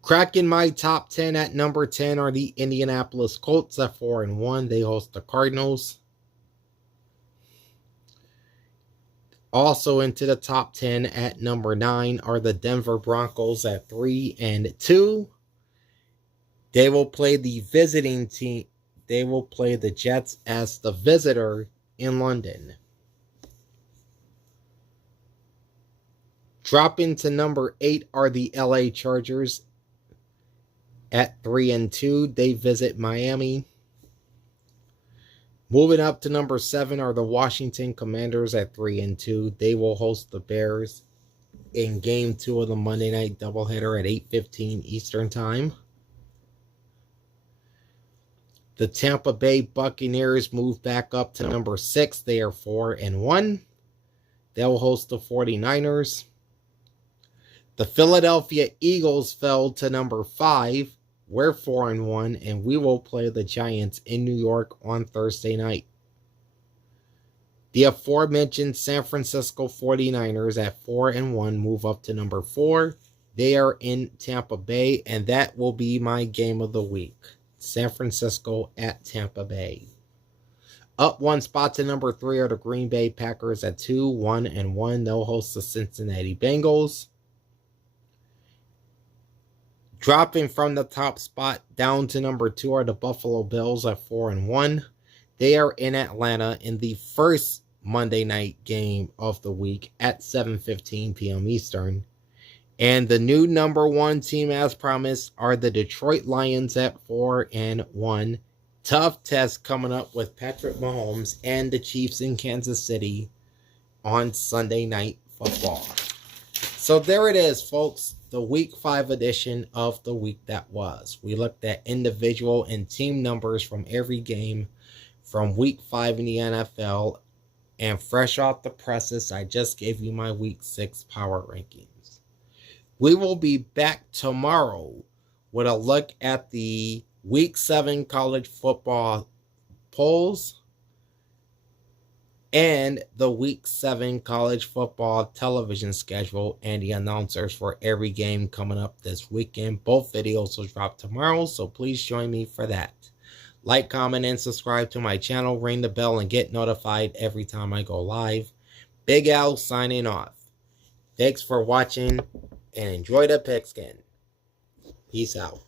Cracking my top 10 at number 10 are the Indianapolis Colts at 4-1. They host the Cardinals. Also into the top 10 at number 9 are the Denver Broncos at 3-2. They will play the visiting team. They will play the Jets as the visitor in London. Dropping to number 8 are the LA Chargers at 3-2. They visit Miami. Moving up to number 7 are the Washington Commanders at 3-2. They will host the Bears in Game 2 of the Monday Night Doubleheader at 8:15 Eastern Time. The Tampa Bay Buccaneers move back up to number 6. They are 4-1. They'll host the 49ers. The Philadelphia Eagles fell to number 5. We're 4-1, and we will play the Giants in New York on Thursday night. The aforementioned San Francisco 49ers at 4-1 move up to number 4. They are in Tampa Bay, and that will be my game of the week. San Francisco at Tampa Bay. Up one spot to number 3 are the Green Bay Packers at 2-1. They'll host the Cincinnati Bengals. Dropping from the top spot down to number 2 are the Buffalo Bills at 4-1. They are in Atlanta in the first Monday night game of the week at 7:15 p.m. Eastern. And the new number 1 team, as promised, are the Detroit Lions at 4-1. Tough test coming up with Patrick Mahomes and the Chiefs in Kansas City on Sunday Night Football. So there it is, folks. The Week 5 edition of the week that was. We looked at individual and team numbers from every game from Week 5 in the NFL. And fresh off the presses, I just gave you my Week 6 power rankings. We will be back tomorrow with a look at the Week 7 college football polls and the Week 7 college football television schedule and the announcers for every game coming up this weekend. Both videos will drop tomorrow, so please join me for that. Like, comment, and subscribe to my channel. Ring the bell and get notified every time I go live. Big Al signing off. Thanks for watching and enjoy the pigskin. Peace out.